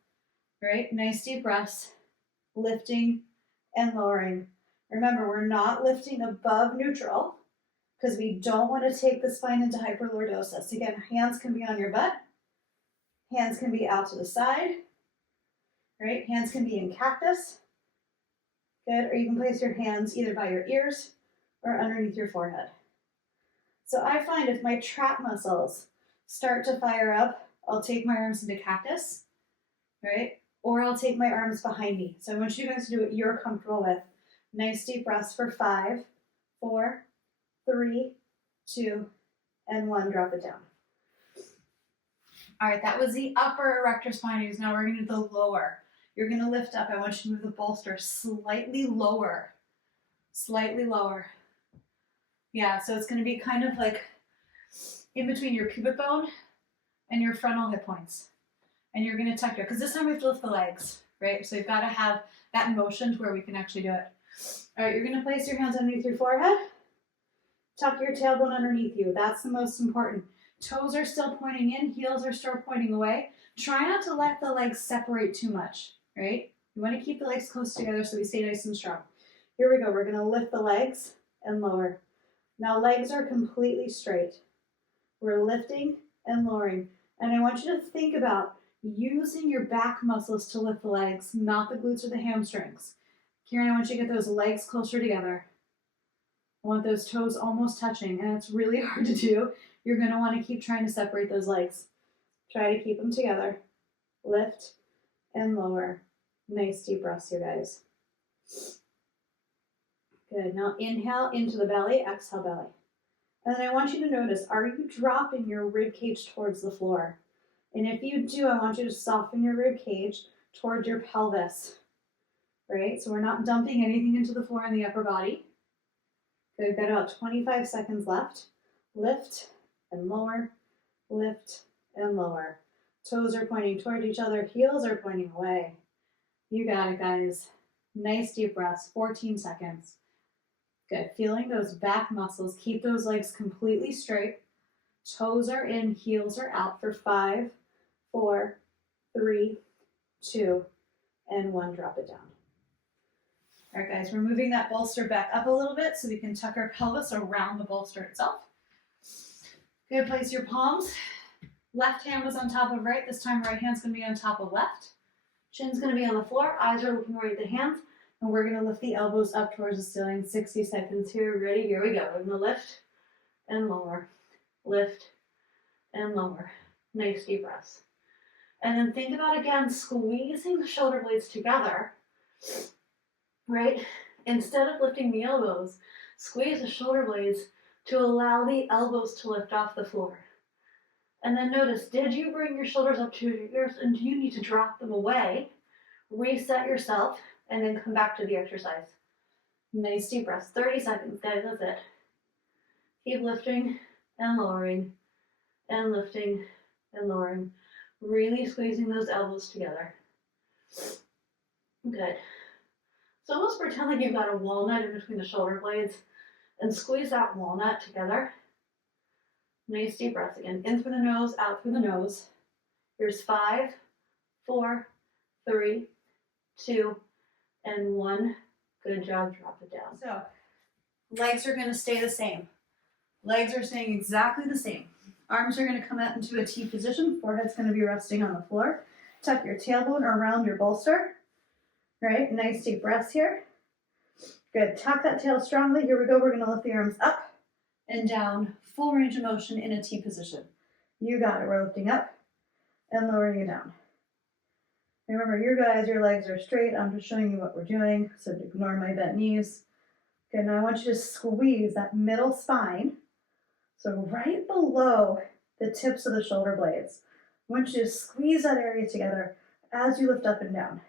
Right? Nice deep breaths, lifting and lowering. Remember, we're not lifting above neutral because we don't want to take the spine into hyperlordosis. Again, hands can be on your butt. Hands can be out to the side. Right? Hands can be in cactus. Good. Or you can place your hands either by your ears or underneath your forehead. So I find if my trap muscles start to fire up, I'll take my arms into cactus, right? Or I'll take my arms behind me. So I want you guys to do what you're comfortable with. Nice deep breaths for 5, 4, 3, 2, and 1. Drop it down. All right, that was the upper erector spinae. Now we're going to do the lower. You're going to lift up. I want you to move the bolster slightly lower. Slightly lower. Yeah, so it's going to be kind of like in between your pubic bone and your frontal hip points. And you're going to tuck your, because this time we have to lift the legs, right? So you've got to have that motion to where we can actually do it. All right, you're going to place your hands underneath your forehead. Tuck your tailbone underneath you. That's the most important. Toes are still pointing in, heels are still pointing away. Try not to let the legs separate too much, right? You want to keep the legs close together so we stay nice and strong. Here we go. We're going to lift the legs and lower. Now legs are completely straight. We're lifting and lowering. And I want you to think about using your back muscles to lift the legs, not the glutes or the hamstrings. Karen, I want you to get those legs closer together. I want those toes almost touching, and it's really hard to do. You're going to want to keep trying to separate those legs. Try to keep them together. Lift and lower. Nice deep breaths here, guys. Good. Now inhale into the belly, exhale belly. And then I want you to notice, are you dropping your rib cage towards the floor? And if you do, I want you to soften your rib cage towards your pelvis, right? So we're not dumping anything into the floor in the upper body. Good, we've got about 25 seconds left. Lift and lower, lift and lower. Toes are pointing toward each other, heels are pointing away. You got it, guys. Nice deep breaths, 14 seconds. Good, feeling those back muscles. Keep those legs completely straight. Toes are in, heels are out for 5, 4, 3, 2, and 1. Drop it down. All right, guys, we're moving that bolster back up a little bit so we can tuck our pelvis around the bolster itself. Good, place your palms. Left hand was on top of right. This time right hand's gonna be on top of left. Chin's gonna be on the floor. Eyes are looking right at the hands. And we're gonna lift the elbows up towards the ceiling. 60 seconds here. Ready? Here we go. We're gonna lift and lower. Lift and lower. Nice deep breaths. And then think about, again, squeezing the shoulder blades together, right? Instead of lifting the elbows, squeeze the shoulder blades to allow the elbows to lift off the floor. And then notice, did you bring your shoulders up to your ears, and do you need to drop them away? Reset yourself, and then come back to the exercise. Nice deep breaths. 30 seconds, guys, that's it. Keep lifting and lowering, and lifting and lowering. Really squeezing those elbows together. Good. So almost pretend like you've got a walnut in between the shoulder blades and squeeze that walnut together. Nice deep breaths again. In through the nose, out through the nose. Here's 5, 4, 3, 2, and 1. Good job. Drop it down. So legs are going to stay the same. Legs are staying exactly the same. Arms are going to come out into a T position. Forehead's going to be resting on the floor. Tuck your tailbone around your bolster. Right? Nice deep breaths here. Good. Tuck that tail strongly. Here we go. We're going to lift the arms up and down. Full range of motion in a T position. You got it. We're lifting up and lowering it down. Remember, your legs are straight. I'm just showing you what we're doing, so ignore my bent knees. Okay, now I want you to squeeze that middle spine. So right below the tips of the shoulder blades. I want you to squeeze that area together as you lift up and down.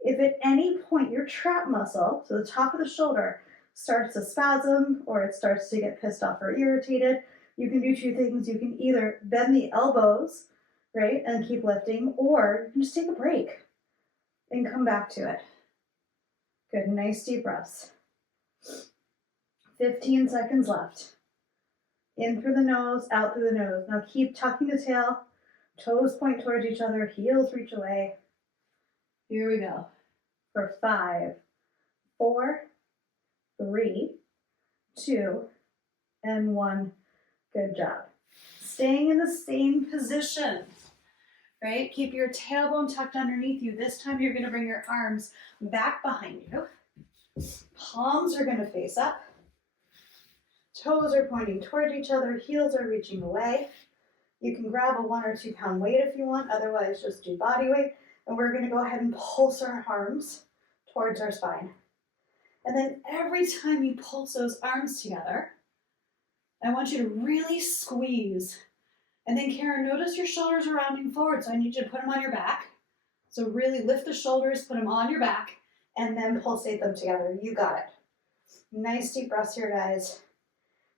If at any point your trap muscle, so the top of the shoulder, starts to spasm or it starts to get pissed off or irritated, you can do two things. You can either bend the elbows, right, and keep lifting, or you can just take a break and come back to it. Good, nice deep breaths. 15 seconds left. In through the nose, out through the nose. Now keep tucking the tail, toes point towards each other, heels reach away. Here we go. For 5, 4, 3, 2, and 1. Good job. Staying in the same position, right? Keep your tailbone tucked underneath you. This time you're going to bring your arms back behind you. Palms are going to face up. Toes are pointing towards each other. Heels are reaching away. You can grab a 1 or 2 pound weight if you want. Otherwise, just do body weight. And we're going to go ahead and pulse our arms towards our spine. And then every time you pulse those arms together, I want you to really squeeze. And then Karen, notice your shoulders are rounding forward, so I need you to put them on your back. So really lift the shoulders, put them on your back, and then pulsate them together. You got it. Nice deep breaths here, guys.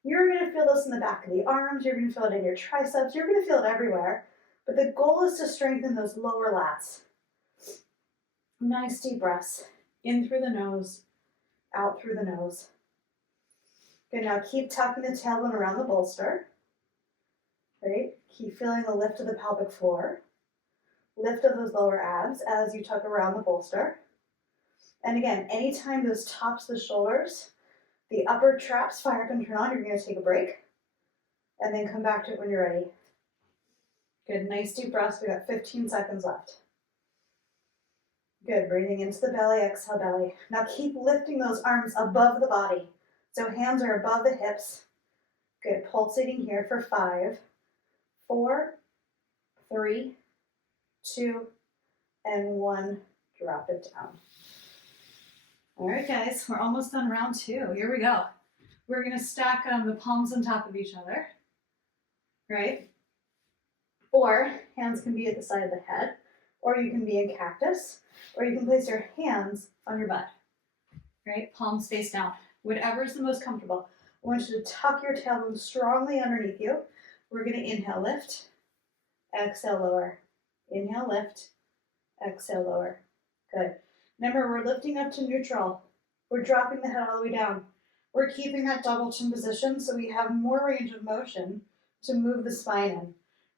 You're going to feel this in the back of the arms. You're going to feel it in your triceps. You're going to feel it everywhere. But the goal is to strengthen those lower lats. Nice deep breaths. In through the nose, out through the nose. Good, now keep tucking the tailbone around the bolster. Right? Keep feeling the lift of the pelvic floor. Lift of those lower abs as you tuck around the bolster. And again, anytime those tops of the shoulders, the upper traps fire can turn on, you're going to take a break. And then come back to it when you're ready. Good, nice deep breaths. We got 15 seconds left. Good, breathing into the belly, exhale belly. Now keep lifting those arms above the body. So hands are above the hips. Good, pulsating here for 5, 4, 3, 2, and 1. Drop it down. All right, guys, we're almost on round 2. Here we go. We're going to stack the palms on top of each other, right? Or hands can be at the side of the head, or you can be in cactus, or you can place your hands on your butt, right? Palms face down. Whatever is the most comfortable. I want you to tuck your tailbone strongly underneath you. We're going to inhale, lift, exhale, lower. Inhale, lift, exhale, lower. Good. Remember, we're lifting up to neutral. We're dropping the head all the way down. We're keeping that double chin position so we have more range of motion to move the spine in,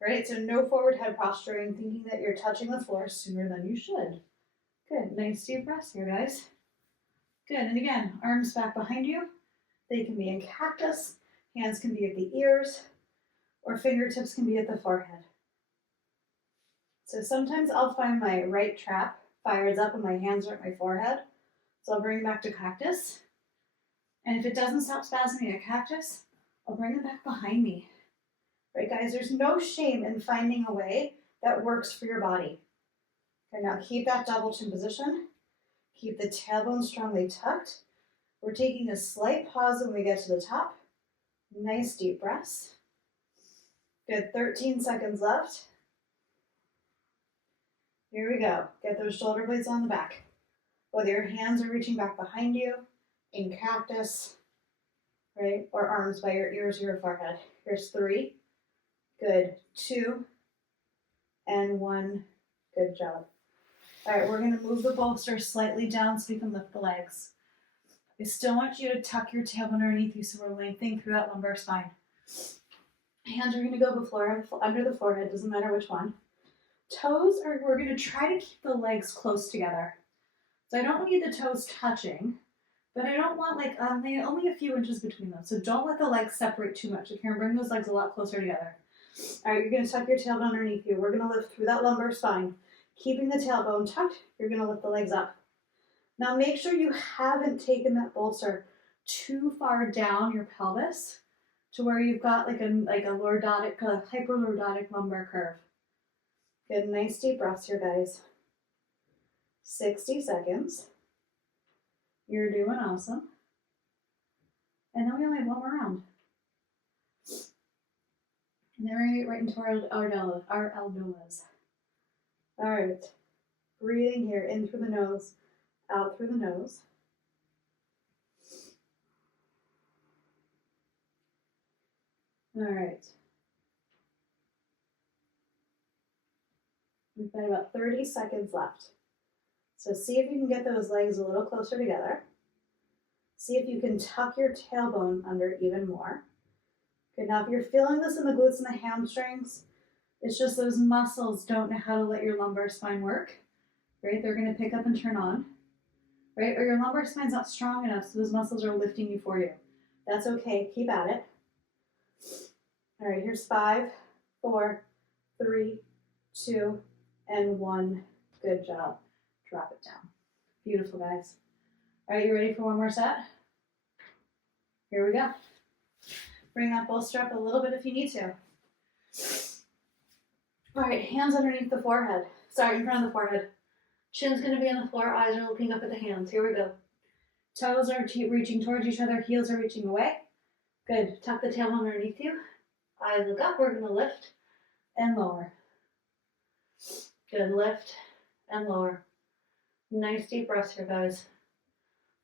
right? So no forward head posturing, thinking that you're touching the floor sooner than you should. Good. Nice deep breaths here, guys. Good. And again, arms back behind you. They can be in cactus. Hands can be at the ears, or fingertips can be at the forehead. So sometimes I'll find my right trap fires up and my hands are at my forehead. So I'll bring it back to cactus. And if it doesn't stop spasming at cactus, I'll bring it back behind me. Right, guys? There's no shame in finding a way that works for your body. Okay, now keep that double chin position. Keep the tailbone strongly tucked. We're taking a slight pause when we get to the top. Nice deep breaths. Good, 13 seconds left. Here we go. Get those shoulder blades on the back. Whether your hands are reaching back behind you, in cactus, right? Or arms by your ears or your forehead. Here's 3. Good. 2 and 1. Good job. All right, we're going to move the bolster slightly down so we can lift the legs. I still want you to tuck your tailbone underneath you so we're lengthening through that lumbar spine. Hands are going to go before, under the forehead, doesn't matter which one. Toes are, we're going to try to keep the legs close together. So I don't need the toes touching, but I don't want like only a few inches between them. So don't let the legs separate too much. If you're going to bring those legs a lot closer together. All right, you're going to tuck your tailbone underneath you. We're going to lift through that lumbar spine. Keeping the tailbone tucked, you're going to lift the legs up. Now make sure you haven't taken that bolster too far down your pelvis to where you've got like a lordotic, hyperlordotic lumbar curve. Good, nice deep breaths here, guys. 60 seconds. You're doing awesome. And then we only have one more round. And then we're going to get right into our ELDOAs. All right. Breathing here, in through the nose, out through the nose. All right. We've got about 30 seconds left. So see if you can get those legs a little closer together. See if you can tuck your tailbone under even more. Good, now if you're feeling this in the glutes and the hamstrings, it's just those muscles don't know how to let your lumbar spine work, right? They're gonna pick up and turn on, right? Or your lumbar spine's not strong enough, so those muscles are lifting you for you. That's okay, keep at it. All right, here's 5, 4, 3, 2, and 1. Good job. Drop it down. Beautiful, guys. All right, you ready for one more set? Here we go. Bring that bolster up a little bit if you need to. All right, hands underneath the forehead. Sorry, in front of the forehead. Chin's going to be on the floor, eyes are looking up at the hands. Here we go. Toes are reaching towards each other, heels are reaching away. Good. Tuck the tailbone underneath you. Eyes look up. We're going to lift and lower. Good. Lift and lower. Nice deep breaths here, guys.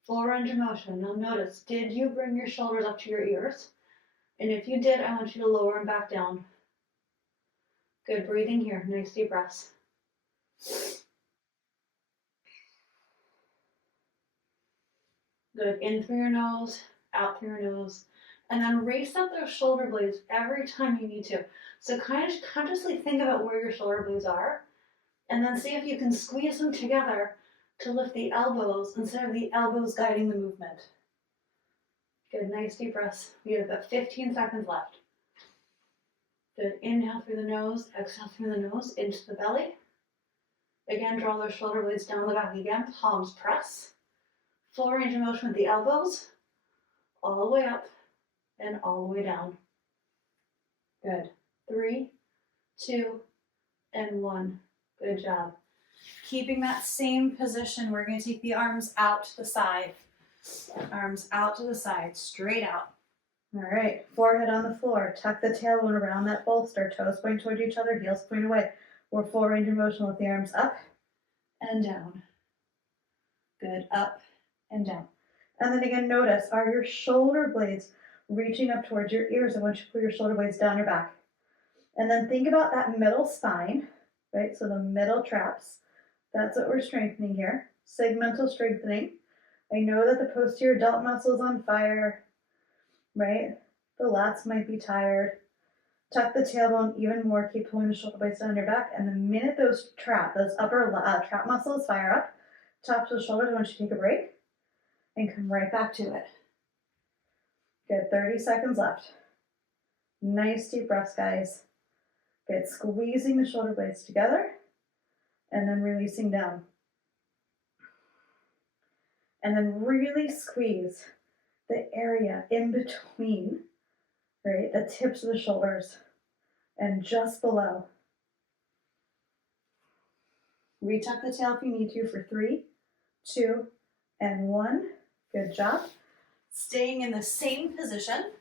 Full range of motion. Now notice, did you bring your shoulders up to your ears? And if you did, I want you to lower them back down. Good. Breathing here. Nice deep breaths. Good. In through your nose, out through your nose. And then raise up those shoulder blades every time you need to. So kind of consciously think about where your shoulder blades are. And then see if you can squeeze them together to lift the elbows instead of the elbows guiding the movement. Good. Nice deep breaths. We have about 15 seconds left. Good. Inhale through the nose, exhale through the nose, into the belly. Again, draw those shoulder blades down the back again. Palms press. Full range of motion with the elbows. All the way up and all the way down. Good. 3, 2, and 1. Good job. Keeping that same position, we're going to take the arms out to the side. Arms out to the side, straight out. All right, forehead on the floor. Tuck the tailbone around that bolster. Toes point toward each other, heels point away. We're full range of motion with the arms up and down. Good, up and down. And then again, notice, are your shoulder blades reaching up towards your ears? I want you to pull your shoulder blades down your back. And then think about that middle spine, right? So the middle traps. That's what we're strengthening here. Segmental strengthening. I know that the posterior delt muscle is on fire, right? The lats might be tired. Tuck the tailbone even more. Keep pulling the shoulder blades down your back. And the minute those upper trap muscles fire up, tops of the shoulders, I want you to take a break and come right back to it. Good, 30 seconds left. Nice deep breaths, guys. Good, squeezing the shoulder blades together and then releasing down. And then really squeeze the area in between, right, the tips of the shoulders and just below. Retuck the tail if you need to for 3, 2, and 1. Good job. Staying in the same position,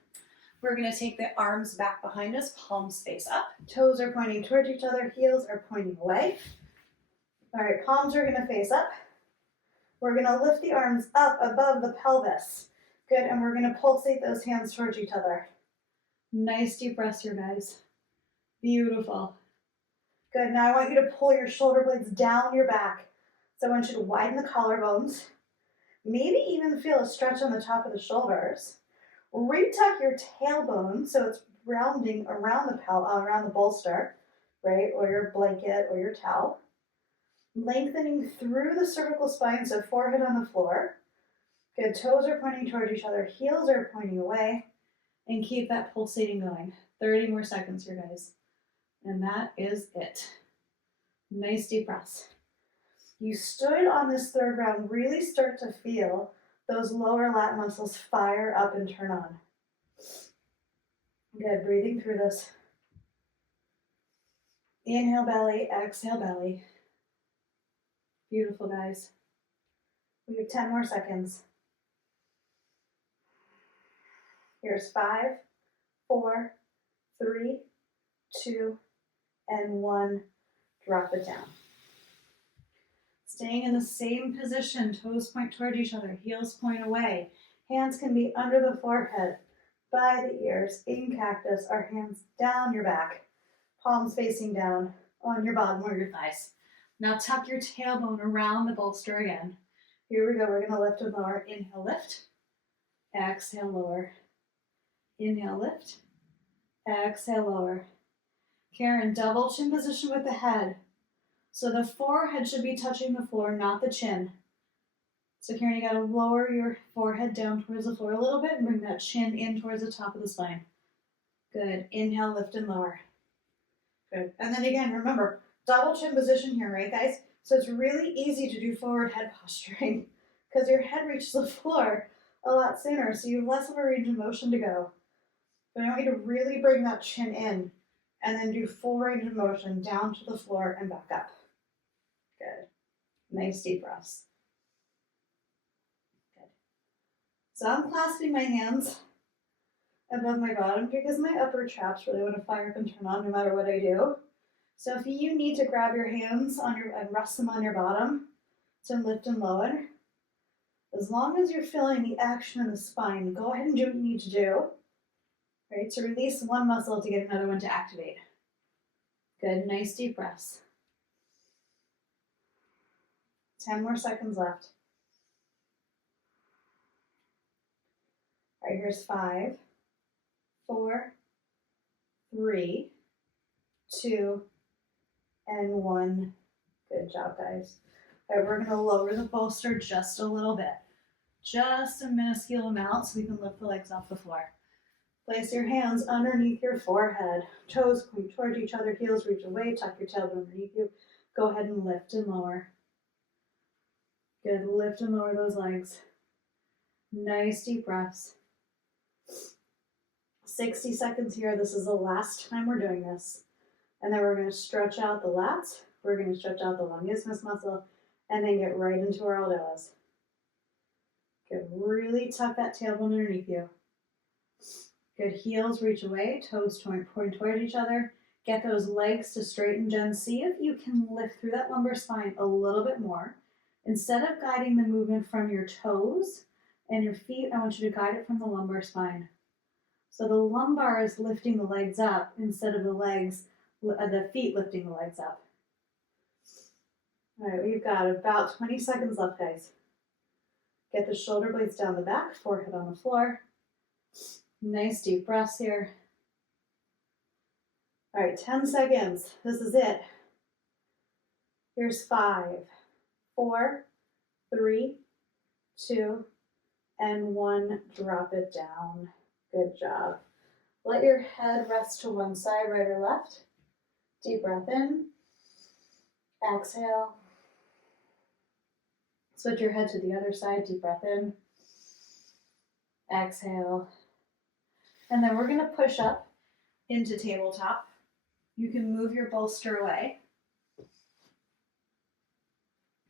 we're going to take the arms back behind us, palms face up. Toes are pointing towards each other, heels are pointing away. All right, palms are going to face up. We're going to lift the arms up above the pelvis. Good, and we're going to pulsate those hands towards each other. Nice deep breaths here, guys. Beautiful. Good, now I want you to pull your shoulder blades down your back. So I want you to widen the collarbones. Maybe even feel a stretch on the top of the shoulders. Retuck your tailbone so it's rounding around the bolster, right, or your blanket or your towel. Lengthening through the cervical spine, so forehead on the floor. Good, toes are pointing towards each other, heels are pointing away, and keep that pulsating going. 30 more seconds here, guys. And that is it. Nice deep breaths. You stood on this third round, really start to feel those lower lat muscles fire up and turn on. Good, breathing through this. Inhale belly, exhale belly. Beautiful, guys. We have 10 more seconds. Here's 5, 4, 3, 2, and 1. Drop it down. Staying in the same position, toes point toward each other, heels point away. Hands can be under the forehead, by the ears, in cactus, our hands down your back, palms facing down on your bottom or your thighs. Now tuck your tailbone around the bolster again. Here we go, we're gonna lift and lower. Inhale, lift. Exhale, lower. Inhale, lift. Exhale, lower. Karen, double chin position with the head. So the forehead should be touching the floor, not the chin. So Karen, you gotta lower your forehead down towards the floor a little bit and bring that chin in towards the top of the spine. Good, inhale, lift and lower. Good, and then again, remember, double chin position here, right guys? So it's really easy to do forward head posturing because your head reaches the floor a lot sooner, so you have less of a range of motion to go. But I want you to really bring that chin in and then do full range of motion down to the floor and back up. Good. Nice deep breaths. Good. So I'm clasping my hands above my bottom because my upper traps really want to fire up and turn on no matter what I do. So if you need to grab your hands on and rest them on your bottom to lift and lower, as long as you're feeling the action in the spine, go ahead and do what you need to do. Right, so release one muscle to get another one to activate. Good, nice deep breaths. 10 more seconds left. All right, here's 5, 4, 3, 2, and 1. Good job, guys. All right, we're gonna lower the bolster just a little bit. Just a minuscule amount so we can lift the legs off the floor. Place your hands underneath your forehead. Toes point towards each other, heels reach away, tuck your tailbone underneath you. Go ahead and lift and lower. Good, lift and lower those legs. Nice deep breaths. 60 seconds here. This is the last time we're doing this. And then we're going to stretch out the lats. We're going to stretch out the longissimus muscle and then get right into our ELDOAs. Good, really tuck that tailbone underneath you. Good, heels reach away, toes point toward each other. Get those legs to straighten, Jen. See if you can lift through that lumbar spine a little bit more. Instead of guiding the movement from your toes and your feet, I want you to guide it from the lumbar spine. So the lumbar is lifting the legs up instead of the feet lifting the legs up. All right, we've got about 20 seconds left, guys. Get the shoulder blades down the back, forehead on the floor. Nice deep breaths here. All right, 10 seconds. This is it. Here's 5, 4, 3, 2, and 1. Drop it down. Good job. Let your head rest to one side, right or left. Deep breath in. Exhale. Switch your head to the other side. Deep breath in. Exhale. And then we're going to push up into tabletop. You can move your bolster away.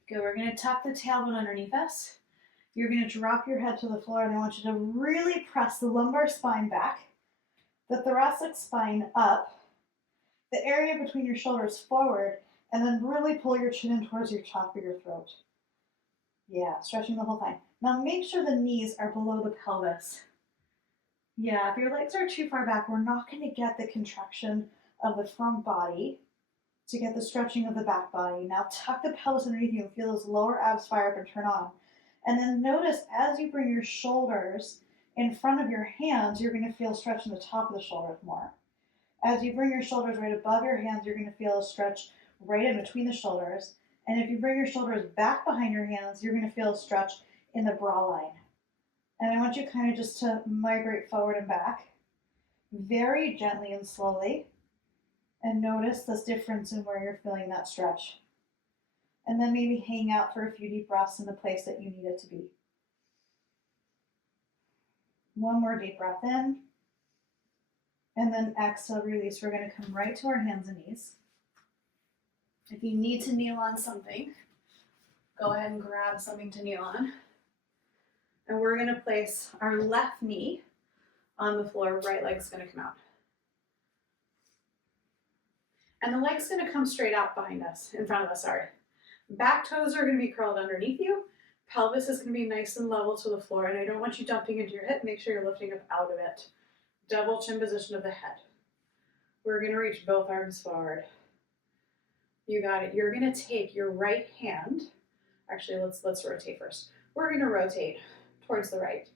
Good. We're going to tuck the tailbone underneath us. You're going to drop your head to the floor, and I want you to really press the lumbar spine back, the thoracic spine up, the area between your shoulders forward, and then really pull your chin in towards your top of your throat. Yeah, stretching the whole thing. Now make sure the knees are below the pelvis. Yeah, if your legs are too far back, we're not going to get the contraction of the front body to get the stretching of the back body. Now tuck the pelvis underneath you and feel those lower abs fire up and turn on. And then notice as you bring your shoulders in front of your hands, you're going to feel stretch in the top of the shoulders more. As you bring your shoulders right above your hands, you're going to feel a stretch right in between the shoulders. And if you bring your shoulders back behind your hands, you're going to feel a stretch in the bra line. And I want you kind of just to migrate forward and back, very gently and slowly, and notice this difference in where you're feeling that stretch. And then maybe hang out for a few deep breaths in the place that you need it to be. One more deep breath in, and then exhale, release. We're going to come right to our hands and knees. If you need to kneel on something, go ahead and grab something to kneel on. And we're going to place our left knee on the floor, right leg's going to come out. And the leg's going to come straight out behind us, in front of us, sorry. Back toes are going to be curled underneath you. Pelvis is going to be nice and level to the floor, and I don't want you dumping into your hip. Make sure you're lifting up out of it. Double chin position of the head. We're going to reach both arms forward. You got it. You're going to take your right hand. Actually, let's rotate first. We're going to rotate towards the right.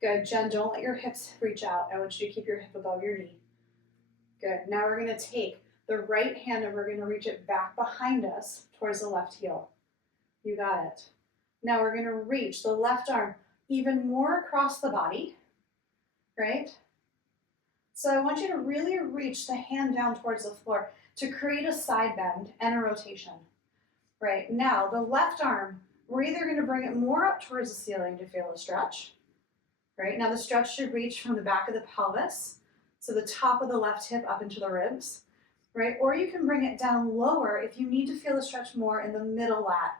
Good. Jen, don't let your hips reach out. I want you to keep your hip above your knee. Good. Now we're going to take the right hand and we're going to reach it back behind us towards the left heel. You got it. Now we're going to reach the left arm even more across the body, right? So I want you to really reach the hand down towards the floor to create a side bend and a rotation. Right, now the left arm, we're either going to bring it more up towards the ceiling to feel a stretch. Right, now the stretch should reach from the back of the pelvis, so the top of the left hip up into the ribs. Right, or you can bring it down lower if you need to feel the stretch more in the middle lat.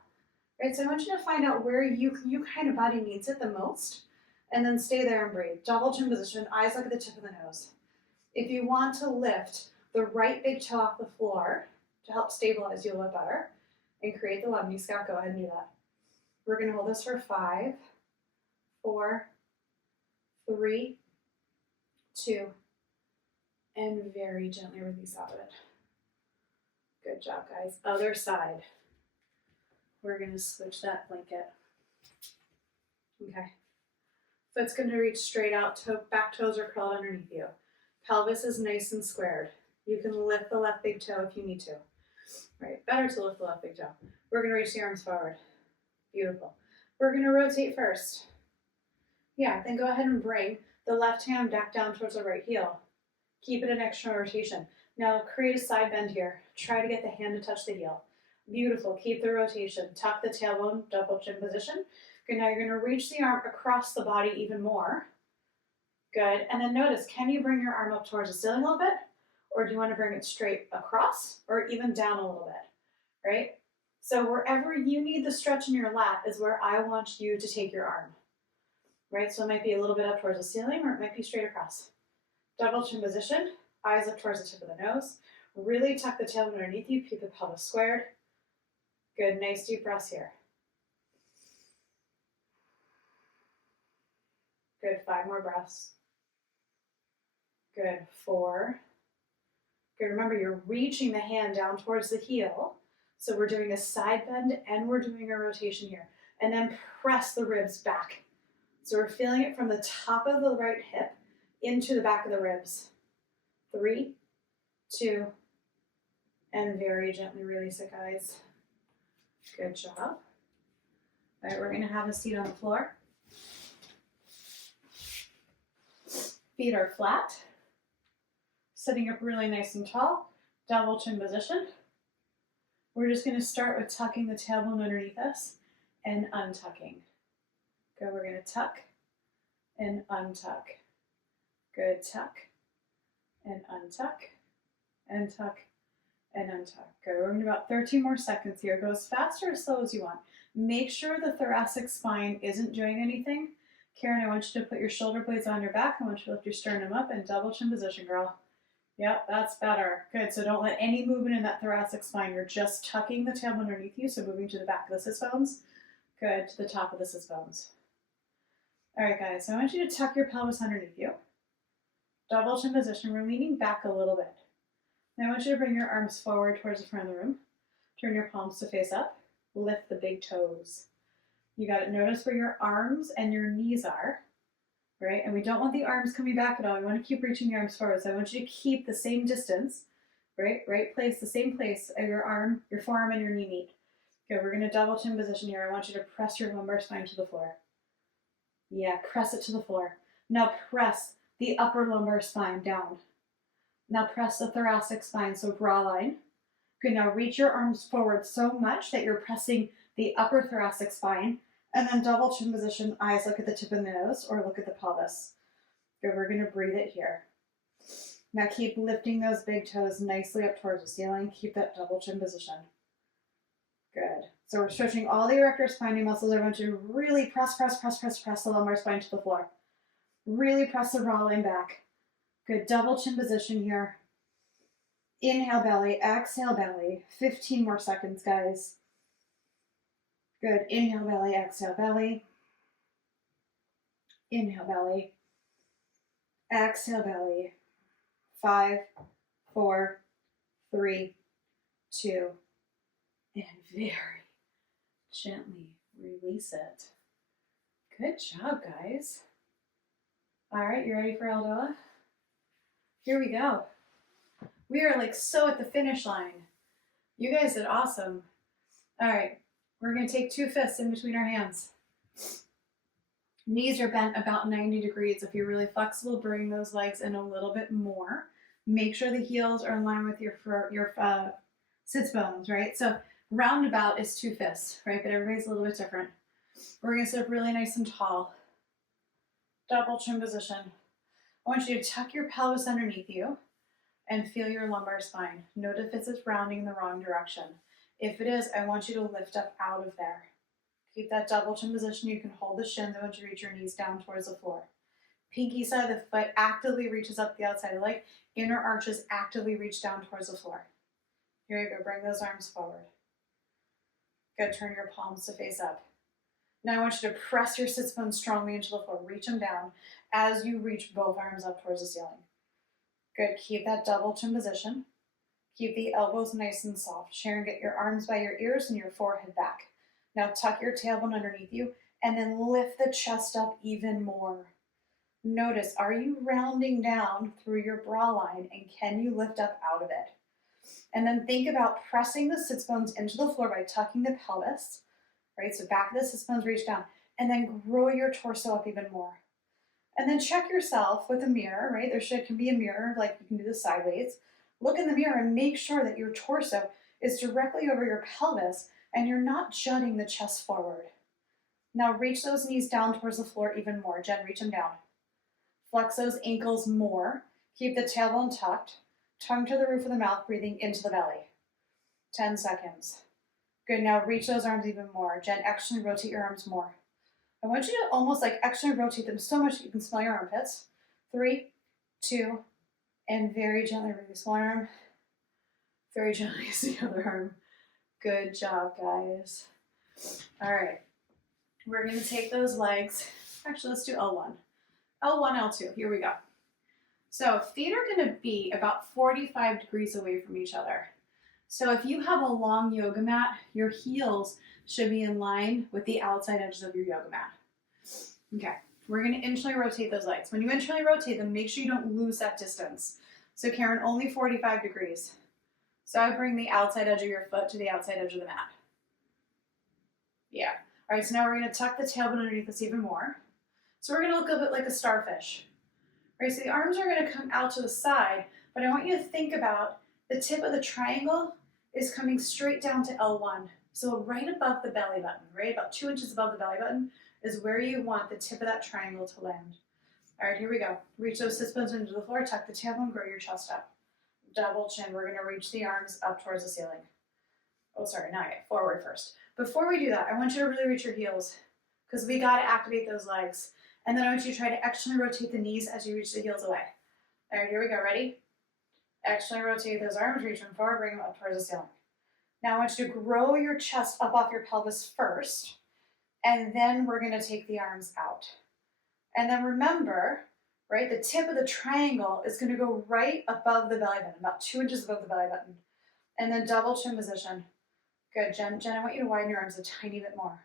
Right, so I want you to find out where you kind of body needs it the most, and then stay there and breathe. Double chin position, eyes look at the tip of the nose. If you want to lift the right big toe off the floor to help stabilize you a little better and create the lemony scout, go ahead and do that. We're going to hold this for 5, 4, 3, 2, and very gently release out of it. Good job, guys. Other side. We're going to switch that blanket. Okay. Foot's going to reach straight out. Back toes are curled underneath you. Pelvis is nice and squared. You can lift the left big toe if you need to. Right, better to lift the left big toe. We're going to reach the arms forward. Beautiful. We're going to rotate first. Yeah, then go ahead and bring the left hand back down towards the right heel. Keep it an extra rotation. Now create a side bend here. Try to get the hand to touch the heel. Beautiful. Keep the rotation. Tuck the tailbone, double chin position. Okay, now you're going to reach the arm across the body even more. Good. And then notice, can you bring your arm up towards the ceiling a little bit? or do you want to bring it straight across or even down a little bit, right? So wherever you need the stretch in your lat is where I want you to take your arm, right? So it might be a little bit up towards the ceiling or it might be straight across. Double chin position, eyes up towards the tip of the nose. Really tuck the tailbone underneath you, keep the pelvis squared. Good, nice deep breaths here. Good, 5 more breaths. Good, 4. Good, remember you're reaching the hand down towards the heel. So we're doing a side bend and we're doing a rotation here. And then press the ribs back. So we're feeling it from the top of the right hip into the back of the ribs. 3, 2, and very gently release it, guys. Good job. All right, we're gonna have a seat on the floor. Feet are flat. Sitting up really nice and tall. Double chin position. We're just gonna start with tucking the tailbone underneath us and untucking. Good, we're gonna tuck and untuck. Good, tuck and untuck and tuck and untuck. Good, we're gonna do about 13 more seconds here. Go as fast or as slow as you want. Make sure the thoracic spine isn't doing anything. Karen, I want you to put your shoulder blades on your back. I want you to lift your sternum up and double chin position, girl. Yep, that's better. Good, so don't let any movement in that thoracic spine. You're just tucking the tailbone underneath you, so moving to the back of the sits bones. Good, to the top of the sits bones. All right, guys, so I want you to tuck your pelvis underneath you. Double chin position, we're leaning back a little bit. Now I want you to bring your arms forward towards the front of the room. Turn your palms to face up. Lift the big toes. You got to notice where your arms and your knees are, right? And we don't want the arms coming back at all. We want to keep reaching the arms forward. So I want you to keep the same distance, right? Right place, the same place of your arm, your forearm, and your knee meet. Good, we're going to double chin position here. I want you to press your lumbar spine to the floor. Yeah, press it to the floor. Now press the upper lumbar spine down. Now press the thoracic spine, so bra line. Good, now reach your arms forward so much that you're pressing the upper thoracic spine, and then double chin position, eyes look at the tip of the nose or look at the pelvis. Good, we're gonna breathe it here. Now keep lifting those big toes nicely up towards the ceiling. Keep that double chin position. Good. So we're stretching all the erector spinae muscles. I want you to really press the lumbar spine to the floor. Really press the bra line back. Good, double chin position here. Inhale belly, exhale belly. 15 more seconds, guys. Good, inhale belly, exhale belly. Inhale belly. Exhale belly. 5, 4, 3, 2, and very gently release it. Good job, guys. All right, you ready for ELDOA? Here we go. We are like so at the finish line. You guys did awesome. All right, we're gonna take 2 fists in between our hands. Knees are bent about 90 degrees. If you're really flexible, bring those legs in a little bit more. Make sure the heels are in line with your sits bones, right? So roundabout is 2 fists, right? But everybody's a little bit different. We're gonna sit up really nice and tall. Double chin position. I want you to tuck your pelvis underneath you and feel your lumbar spine. Notice if it's rounding in the wrong direction. If it is, I want you to lift up out of there. Keep that double chin position. You can hold the shins. I want you to reach your knees down towards the floor. Pinky side of the foot actively reaches up the outside of the leg. Inner arches actively reach down towards the floor. Here you go. Bring those arms forward. Good. Turn your palms to face up. Now I want you to press your sits bones strongly into the floor. Reach them down as you reach both arms up towards the ceiling. Good. Keep that double chin position. Keep the elbows nice and soft. Sharon, get your arms by your ears and your forehead back. Now tuck your tailbone underneath you and then lift the chest up even more. Notice, are you rounding down through your bra line and can you lift up out of it? And then think about pressing the sits bones into the floor by tucking the pelvis, right? So back of the sits bones reach down and then grow your torso up even more. And then check yourself with a mirror, right? Can be a mirror, like you can do this sideways. Look in the mirror and make sure that your torso is directly over your pelvis and you're not jutting the chest forward. Now reach those knees down towards the floor even more. Jen, reach them down. Flex those ankles more. Keep the tailbone tucked. tongue to the roof of the mouth, breathing into the belly. 10 seconds. Good, now reach those arms even more. Jen, externally rotate your arms more. I want you to almost like externally rotate them so much that you can smell your armpits. 3, 2, and very gently release one arm. Very gently release the other arm. Good job, guys. All right, we're gonna take those legs. Actually, let's do L1. L1, L2, here we go. So feet are gonna be about 45 degrees away from each other. So if you have a long yoga mat, your heels should be in line with the outside edges of your yoga mat. Okay, we're gonna internally rotate those legs. When you internally rotate them, make sure you don't lose that distance. So Karen, only 45 degrees. So I bring the outside edge of your foot to the outside edge of the mat. Yeah. All right, so now we're gonna tuck the tailbone underneath us even more. So we're gonna look a bit like a starfish. All right, so the arms are gonna come out to the side, but I want you to think about the tip of the triangle is coming straight down to L1. So right above the belly button, right? About 2 inches above the belly button is where you want the tip of that triangle to land. All right, here we go. Reach those sits bones into the floor, tuck the tailbone, grow your chest up. Double chin, we're gonna reach the arms up towards the ceiling. Oh, sorry, not yet, forward first. Before we do that, I want you to really reach your heels because we gotta activate those legs. And then I want you to try to externally rotate the knees as you reach the heels away. All right, here we go, ready? Externally rotate those arms, reach them forward, bring them up towards the ceiling. Now I want you to grow your chest up off your pelvis first, and then we're gonna take the arms out. And then remember, right, the tip of the triangle is gonna go right above the belly button, about 2 inches above the belly button. And then double chin position. Good, Jen, I want you to widen your arms a tiny bit more.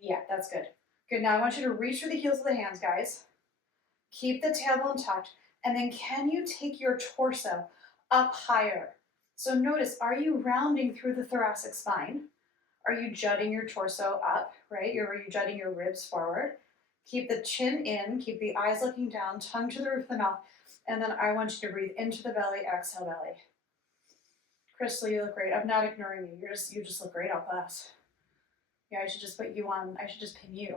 Yeah, that's good. Good, now I want you to reach for the heels of the hands, guys. Keep the tailbone tucked, and then can you take your torso up higher? So notice, are you rounding through the thoracic spine? Are you jutting your torso up, right? Are you jutting your ribs forward? Keep the chin in, keep the eyes looking down, tongue to the roof of the mouth, and then I want you to breathe into the belly, exhale belly. Crystal, you look great. I'm not ignoring you. You just look great, all class. Yeah, I should just put you on. I should just pin you.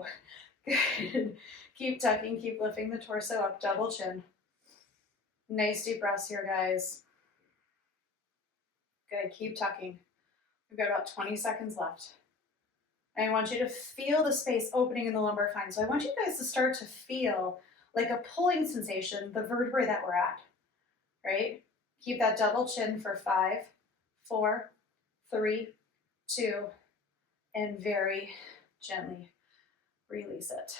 Good. Keep tucking, keep lifting the torso up, double chin. Nice deep breaths here, guys. Good, keep tucking. We've got about 20 seconds left. And I want you to feel the space opening in the lumbar spine. So I want you guys to start to feel like a pulling sensation, the vertebrae that we're at, right? Keep that double chin for 5, 4, 3, 2, and very gently release it.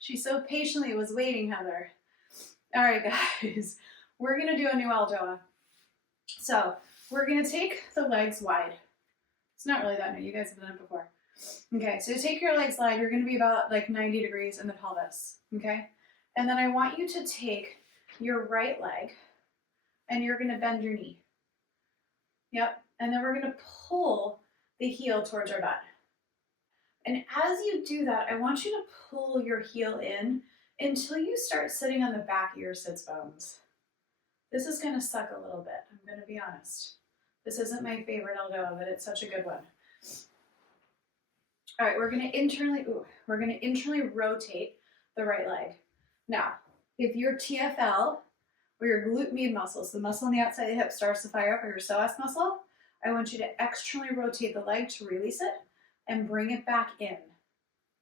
She so patiently was waiting, Heather. All right, guys, we're gonna do a new ELDOA. So we're gonna take the legs wide. It's not really that new, you guys have done it before. Okay, so take your legs wide, you're gonna be about like 90 degrees in the pelvis, okay? And then I want you to take your right leg and you're gonna bend your knee. Yep, and then we're gonna pull the heel towards our butt. And as you do that, I want you to pull your heel in until you start sitting on the back of your sits bones. This is gonna suck a little bit, I'm gonna be honest. This isn't my favorite ELDOA, but it's such a good one. All right, we're gonna internally rotate the right leg. Now, if your TFL or your glute med muscles, the muscle on the outside of the hip starts to fire up, or your psoas muscle, I want you to externally rotate the leg to release it and bring it back in.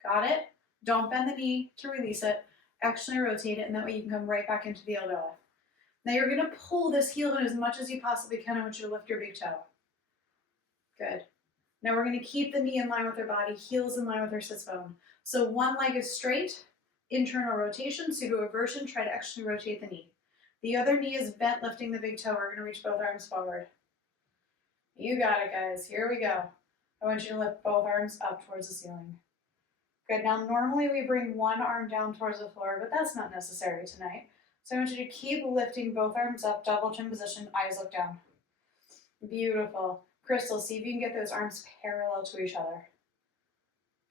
Got it? Don't bend the knee to release it. Externally rotate it, and that way you can come right back into the ELDOA. Now you're gonna pull this heel in as much as you possibly can. I want you to lift your big toe. Good. Now we're gonna keep the knee in line with our body, heels in line with our sits bone. So one leg is straight, internal rotation, pseudo-eversion, try to externally rotate the knee. The other knee is bent, lifting the big toe. We're gonna reach both arms forward. You got it, guys, here we go. I want you to lift both arms up towards the ceiling. Good, now normally we bring one arm down towards the floor, but that's not necessary tonight. So I want you to keep lifting both arms up, double chin position, eyes look down. Beautiful. Crystal, see if you can get those arms parallel to each other.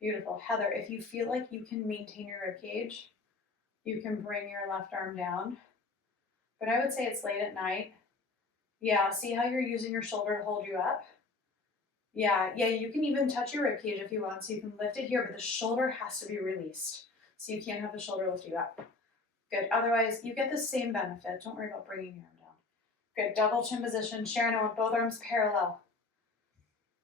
Beautiful. Heather, if you feel like you can maintain your rib cage, you can bring your left arm down. But I would say it's late at night. Yeah, see how you're using your shoulder to hold you up? Yeah, you can even touch your rib cage if you want, so you can lift it here, but the shoulder has to be released. So you can't have the shoulder lift you up. Good. Otherwise, you get the same benefit. Don't worry about bringing your arm down. Good. Double chin position. Sharon, I want both arms parallel.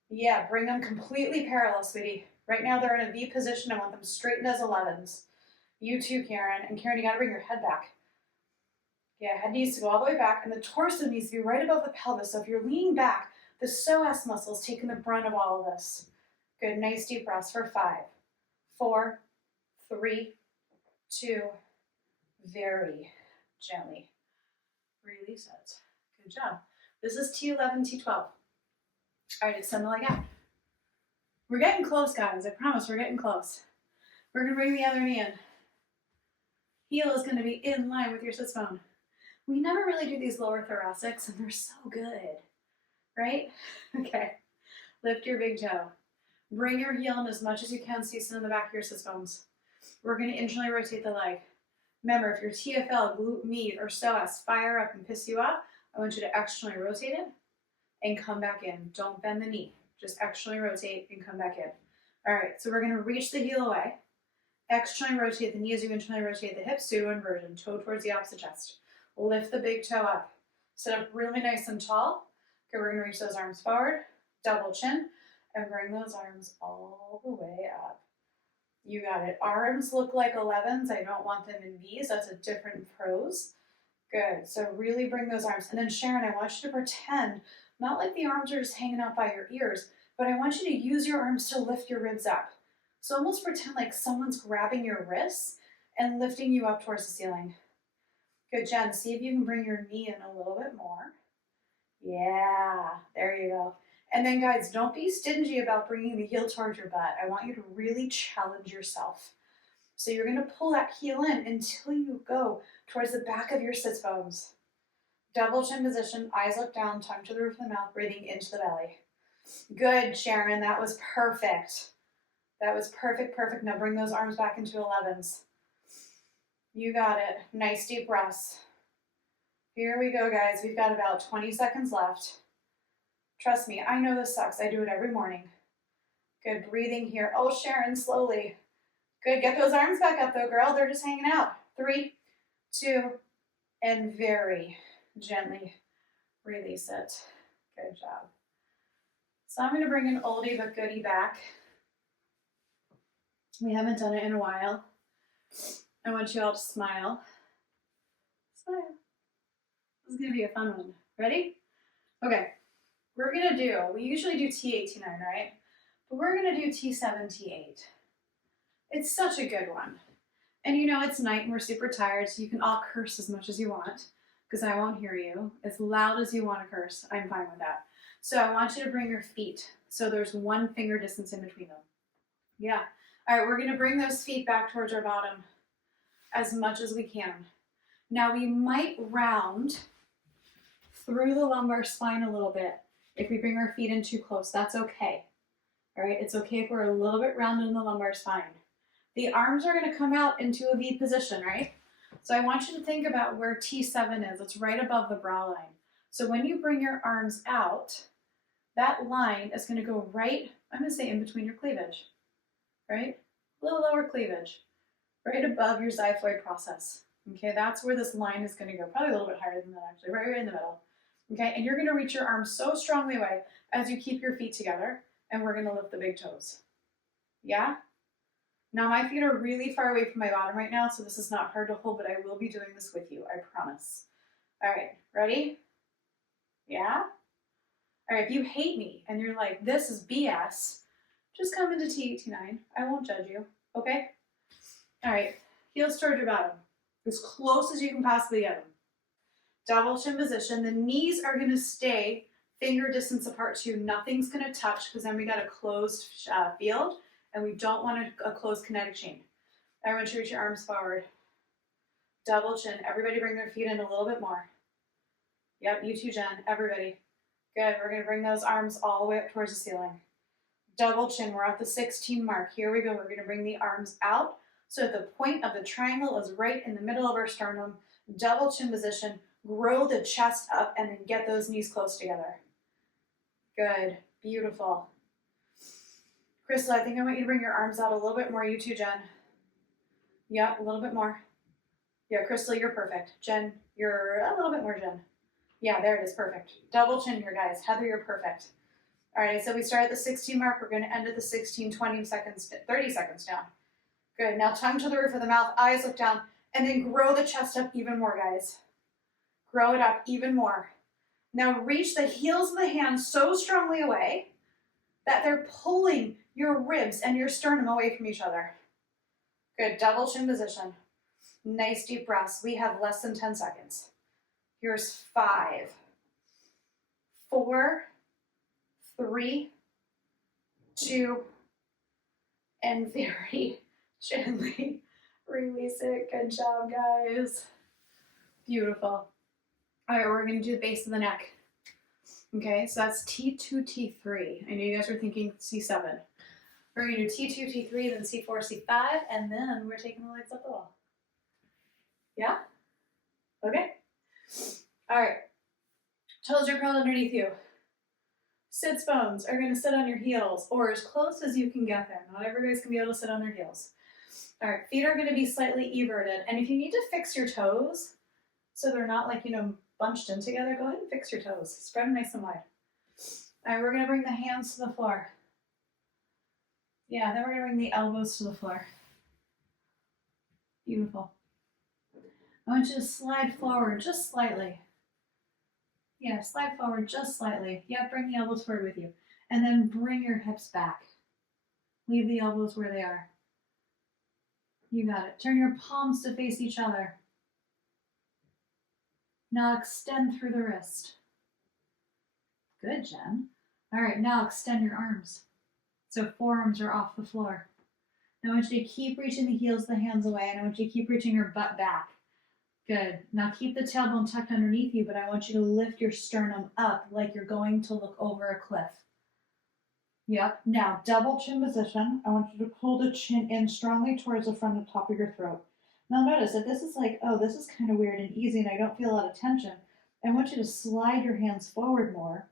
Yeah, bring them completely parallel, sweetie. Right now they're in a V position. I want them straightened as 11s. You too, Karen. And Karen, you got to bring your head back. Yeah, head needs to go all the way back, and the torso needs to be right above the pelvis. So if you're leaning back, the psoas muscle is taking the brunt of all of this. Good. Nice deep breaths for 5, 4, 3, 2, very gently release it. Good job. This is T11, T12. All right, extend the leg out. We're getting close, guys. I promise we're getting close. We're going to bring the other knee in. Heel is going to be in line with your sits bone. We never really do these lower thoracics, and they're so good, right? Okay. Lift your big toe. Bring your heel in as much as you can so you sit in the back of your sits bones. We're going to internally rotate the leg. Remember, if your TFL, glute med, or psoas fire up and piss you off, I want you to externally rotate it and come back in. Don't bend the knee. Just externally rotate and come back in. All right, so we're going to reach the heel away. Externally rotate the knee as you internally rotate the hips, pseudo inversion, toe towards the opposite chest. Lift the big toe up. Sit up really nice and tall. Okay, we're going to reach those arms forward, double chin, and bring those arms all the way up. You got it. Arms look like 11s. I don't want them in Vs. That's a different pose. Good. So really bring those arms. And then Sharon, I want you to pretend, not like the arms are just hanging out by your ears, but I want you to use your arms to lift your ribs up. So almost pretend like someone's grabbing your wrists and lifting you up towards the ceiling. Good, Jen. See if you can bring your knee in a little bit more. Yeah, there you go. And then guys, don't be stingy about bringing the heel towards your butt. I want you to really challenge yourself. So you're going to pull that heel in until you go towards the back of your sits bones. Double chin position, eyes look down, tongue to the roof of the mouth, breathing into the belly. Good, Sharon. That was perfect. That was perfect, perfect. Now bring those arms back into 11s. You got it. Nice deep breaths. Here we go, guys. We've got about 20 seconds left. Trust me, I know this sucks. I do it every morning. Good, breathing here. Oh, Sharon, slowly. Good, get those arms back up though, girl. They're just hanging out. 3, 2, and very gently release it. Good job. So I'm gonna bring an oldie but goodie back. We haven't done it in a while. I want you all to smile. Smile. This is gonna be a fun one. Ready? Okay. We're gonna do, we usually do T8, T9, right? But we're gonna do T7, T8. It's such a good one. And you know, it's night and we're super tired, so you can all curse as much as you want, because I won't hear you. As loud as you want to curse, I'm fine with that. So I want you to bring your feet, so there's 1 finger distance in between them. Yeah. All right, we're gonna bring those feet back towards our bottom as much as we can. Now we might round through the lumbar spine a little bit. If we bring our feet in too close, that's okay. All right, it's okay if we're a little bit rounded in the lumbar spine. The arms are going to come out into a V position, right? So I want you to think about where T7 is. It's right above the brow line. So when you bring your arms out, that line is going to go right, I'm going to say in between your cleavage, right? A little lower cleavage, right above your xiphoid process. Okay, that's where this line is going to go. Probably a little bit higher than that, actually, right in the middle. Okay, and you're going to reach your arms so strongly away as you keep your feet together, and we're going to lift the big toes. Yeah? Now my feet are really far away from my bottom right now, so this is not hard to hold, but I will be doing this with you, I promise. All right, ready? Yeah? All right, if you hate me and you're like, this is BS, just come into T89. I won't judge you, okay? All right, heels towards your bottom, as close as you can possibly get them. Double chin position. The knees are going to stay finger distance apart too. Nothing's going to touch because then we got a closed field and we don't want a closed kinetic chain. I want you to reach your arms forward. Double chin. Everybody bring their feet in a little bit more. Yep, you too, Jen. Everybody. Good. We're going to bring those arms all the way up towards the ceiling. Double chin. We're at the 16 mark. Here we go. We're going to bring the arms out so that the point of the triangle is right in the middle of our sternum. Double chin position. Grow the chest up and then get those knees close together. Good. Beautiful. Crystal, I think I want you to bring your arms out a little bit more. You too, Jen. Yep, a little bit more. Yeah, Crystal, you're perfect. Jen, you're a little bit more Jen. Yeah, there it is, perfect. Double chin here, guys. Heather, you're perfect. All right, so we start at the 16 mark. We're gonna end at the 16, 20 seconds, 30 seconds down. Good, now tongue to the roof of the mouth, eyes look down, and then grow the chest up even more, guys. Grow it up even more. Now reach the heels of the hands so strongly away that they're pulling your ribs and your sternum away from each other. Good, double chin position. Nice deep breaths. We have less than 10 seconds. Here's 5, 4, 3, 2, and very gently release it. Good job, guys. Beautiful. All right, we're going to do the base of the neck. Okay, so that's T2, T3. I know you guys are thinking C7. We're going to do T2, T3, then C4, C5, and then we're taking the legs up the wall. Yeah? Okay. All right. Toes are curled underneath you. Sits bones are going to sit on your heels, or as close as you can get there. Not everybody's going to be able to sit on their heels. All right, feet are going to be slightly everted, and if you need to fix your toes so they're not like, bunched in together, go ahead and fix your toes. Spread them nice and wide. All right, we're going to bring the hands to the floor. Yeah, then we're going to bring the elbows to the floor. Beautiful. I want you to slide forward just slightly. Yeah, slide forward just slightly. Yeah, bring the elbows forward with you. And then bring your hips back. Leave the elbows where they are. You got it. Turn your palms to face each other. Now extend through the wrist. Good, Jen. All right, now extend your arms. So forearms are off the floor. Now I want you to keep reaching the heels of the hands away, and I want you to keep reaching your butt back. Good. Now keep the tailbone tucked underneath you, but I want you to lift your sternum up like you're going to look over a cliff. Yep. Now double chin position. I want you to pull the chin in strongly towards the front and top of your throat. Now notice that this is like, oh, this is kind of weird and easy and I don't feel a lot of tension. I want you to slide your hands forward more,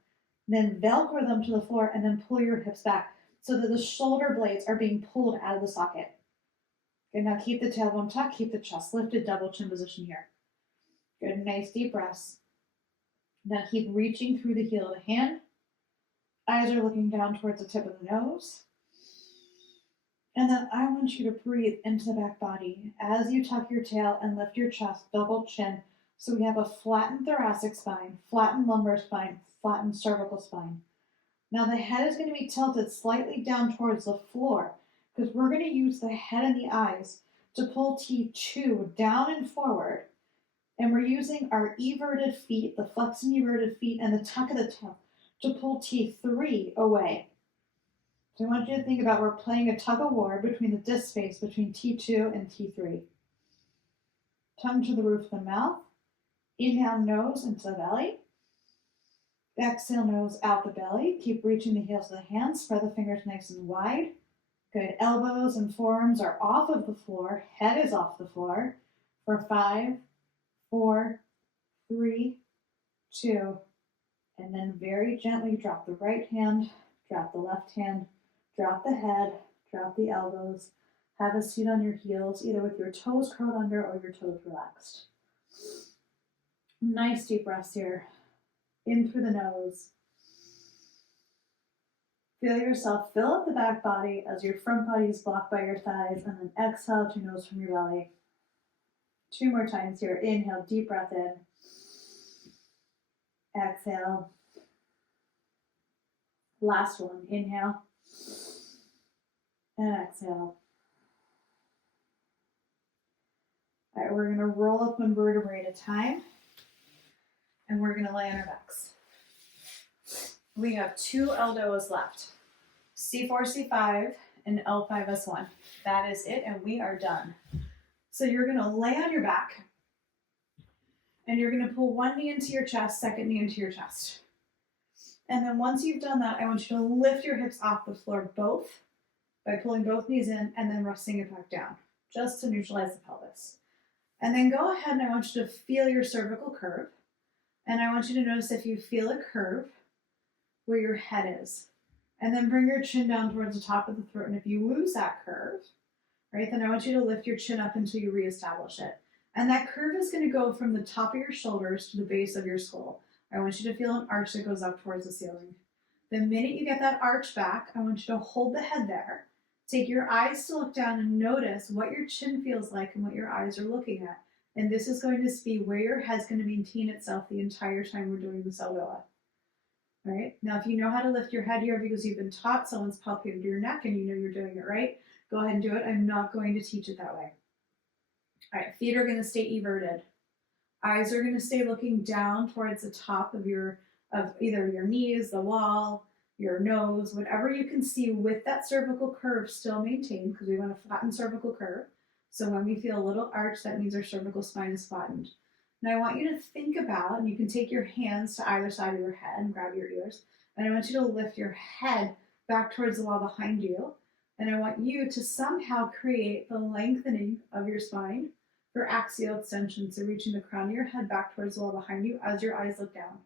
then Velcro them to the floor and then pull your hips back so that the shoulder blades are being pulled out of the socket. Good, now keep the tailbone tucked, keep the chest lifted, double chin position here. Good, nice deep breaths. Now keep reaching through the heel of the hand. Eyes are looking down towards the tip of the nose. And then I want you to breathe into the back body as you tuck your tail and lift your chest, double chin. So we have a flattened thoracic spine, flattened lumbar spine, flattened cervical spine. Now the head is going to be tilted slightly down towards the floor because we're going to use the head and the eyes to pull T2 down and forward. And we're using our everted feet, the flex and everted feet, and the tuck of the tail to pull T3 away. So I want you to think about we're playing a tug of war between the disc space between T2 and T3. Tongue to the roof of the mouth. Inhale, nose into the belly. Exhale, nose out the belly. Keep reaching the heels of the hands. Spread the fingers nice and wide. Good. Elbows and forearms are off of the floor. Head is off the floor. For 5, 4, 3, 2, and then very gently drop the right hand, drop the left hand, drop the head, drop the elbows. Have a seat on your heels, either with your toes curled under or your toes relaxed. Nice deep breaths here. In through the nose. Feel yourself fill up the back body as your front body is blocked by your thighs, and then exhale to your nose from your belly. 2 more times here. Inhale, deep breath in. Exhale. Last one. Inhale. And exhale. All right, we're going to roll up 1 vertebrae at a time. And we're going to lay on our backs. We have 2 ELDOAs left. C4, C5, and L5S1. That is it, and we are done. So you're going to lay on your back, and you're going to pull 1 knee into your chest, 2nd knee into your chest. And then once you've done that, I want you to lift your hips off the floor both by pulling both knees in and then resting it back down, just to neutralize the pelvis. And then go ahead and I want you to feel your cervical curve. And I want you to notice if you feel a curve where your head is. And then bring your chin down towards the top of the throat. And if you lose that curve, right, then I want you to lift your chin up until you reestablish it. And that curve is going to go from the top of your shoulders to the base of your skull. I want you to feel an arch that goes up towards the ceiling. The minute you get that arch back, I want you to hold the head there. Take your eyes to look down and notice what your chin feels like and what your eyes are looking at. And this is going to be where your head's going to maintain itself the entire time we're doing this ELDOA. All right? Now, if you know how to lift your head here because you've been taught, someone's palpated your neck and you know you're doing it right, go ahead and do it. I'm not going to teach it that way. All right, feet are going to stay everted. Eyes are going to stay looking down towards the top of either your knees, the wall, your nose, whatever you can see with that cervical curve still maintained, because we want a flattened cervical curve. So when we feel a little arch, that means our cervical spine is flattened. And I want you to think about, and you can take your hands to either side of your head and grab your ears, and I want you to lift your head back towards the wall behind you, and I want you to somehow create the lengthening of your spine for axial extension, so reaching the crown of your head back towards the wall behind you as your eyes look down.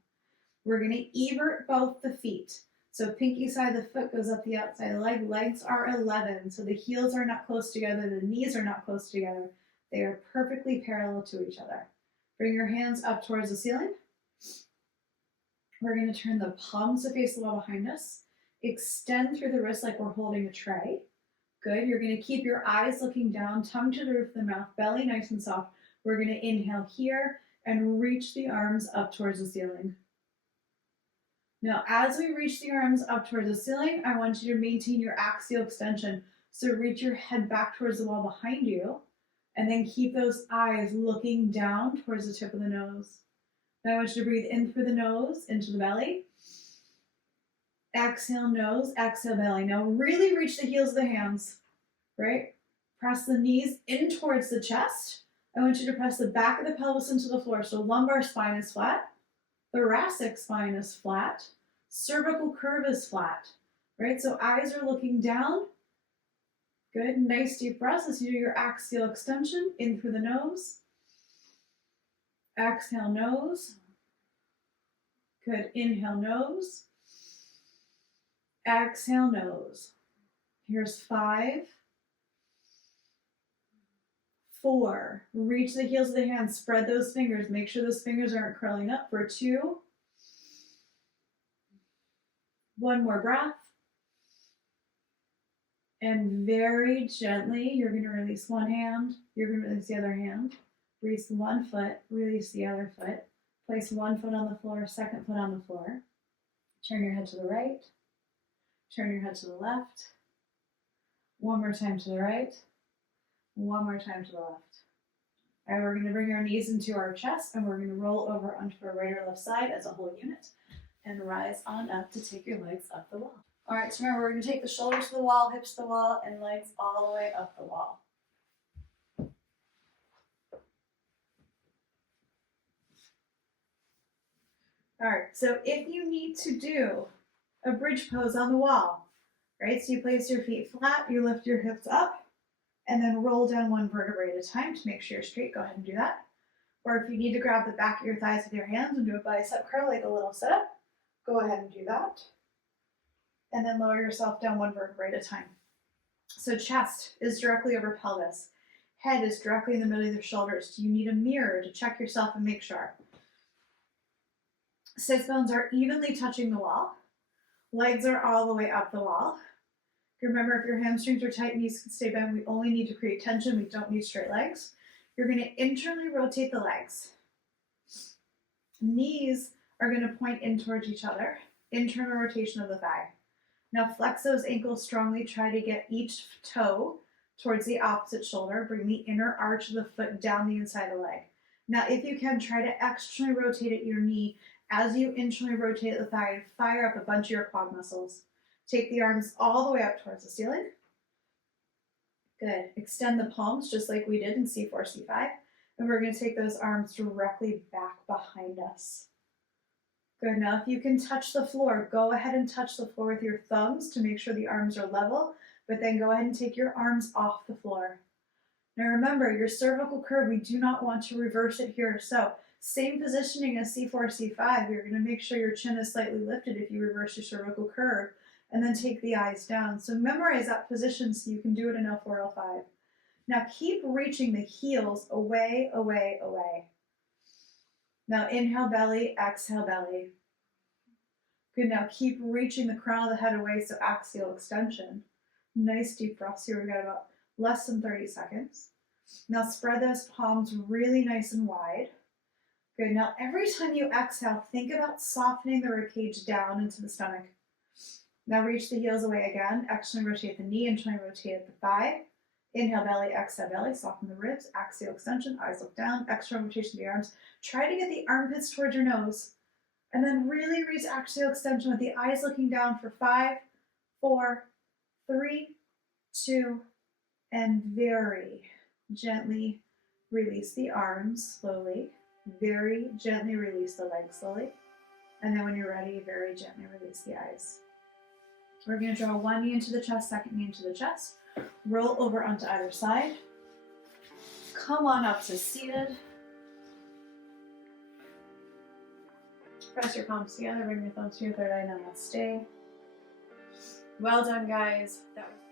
We're going to evert both the feet. So pinky side of the foot goes up the outside of the leg. Legs are 11, so the heels are not close together, the knees are not close together. They are perfectly parallel to each other. Bring your hands up towards the ceiling. We're going to turn the palms to face the wall behind us. Extend through the wrist like we're holding a tray. Good. You're going to keep your eyes looking down, tongue to the roof of the mouth, belly nice and soft. We're going to inhale here and reach the arms up towards the ceiling. Now, as we reach the arms up towards the ceiling, I want you to maintain your axial extension. So reach your head back towards the wall behind you, and then keep those eyes looking down towards the tip of the nose. Now I want you to breathe in through the nose, into the belly. Exhale nose, exhale belly. Now really reach the heels of the hands, right? Press the knees in towards the chest. I want you to press the back of the pelvis into the floor. So lumbar spine is flat, thoracic spine is flat, cervical curve is flat, right? So eyes are looking down. Good, nice deep breaths as you do your axial extension, in through the nose. Exhale nose. Good, inhale nose. Exhale nose. Here's 5, 4. Reach the heels of the hands, spread those fingers. Make sure those fingers aren't curling up for 2. 1 more breath. And very gently, you're going to release one hand. You're going to release the other hand. Release one foot, release the other foot. Place one foot on the floor, second foot on the floor. Turn your head to the right. Turn your head to the left. One more time to the right. One more time to the left. All right, we're going to bring our knees into our chest, and we're going to roll over onto our right or left side as a whole unit and rise on up to take your legs up the wall. All right, so remember, we're going to take the shoulders to the wall, hips to the wall, and legs all the way up the wall. All right, so if you need to do a bridge pose on the wall, right? So you place your feet flat, you lift your hips up, and then roll down one vertebrae at a time to make sure you're straight. Go ahead and do that. Or if you need to grab the back of your thighs with your hands and do a bicep curl like a little sit-up, go ahead and do that. And then lower yourself down one vertebrae at a time. So chest is directly over pelvis. Head is directly in the middle of your shoulders. Do you need a mirror to check yourself and make sure? Sits bones are evenly touching the wall. Legs are all the way up the wall. Remember, if your hamstrings are tight, knees can stay bent. We only need to create tension. We don't need straight legs. You're going to internally rotate the legs. Knees are going to point in towards each other. Internal rotation of the thigh. Now flex those ankles strongly. Try to get each toe towards the opposite shoulder. Bring the inner arch of the foot down the inside of the leg. Now if you can, try to externally rotate at your knee as you internally rotate the thigh and fire up a bunch of your quad muscles. Take the arms all the way up towards the ceiling. Good. Extend the palms just like we did in C4, C5. And we're going to take those arms directly back behind us. Good. Now if you can touch the floor, go ahead and touch the floor with your thumbs to make sure the arms are level, but then go ahead and take your arms off the floor. Now remember, your cervical curve, we do not want to reverse it here. So same positioning as C4, C5. You're going to make sure your chin is slightly lifted if you reverse your cervical curve, and then take the eyes down. So memorize that position so you can do it in L4, L5. Now keep reaching the heels away, away, away. Now inhale belly, exhale belly. Good, now keep reaching the crown of the head away, so axial extension. Nice deep breaths here. We've got about less than 30 seconds. Now spread those palms really nice and wide. Good, now every time you exhale, think about softening the ribcage down into the stomach. Now reach the heels away again. Externally rotate the knee, internally rotate the thigh. Inhale belly, exhale belly, soften the ribs, axial extension, eyes look down, external rotation of the arms. Try to get the armpits towards your nose. And then really reach axial extension with the eyes looking down for 5, 4, 3, 2, and very gently release the arms slowly. Very gently release the legs slowly. And then when you're ready, very gently release the eyes. We're going to draw one knee into the chest, second knee into the chest. Roll over onto either side. Come on up to seated. Press your palms together, bring your thumbs to your third eye, namaste. Well done, guys. That was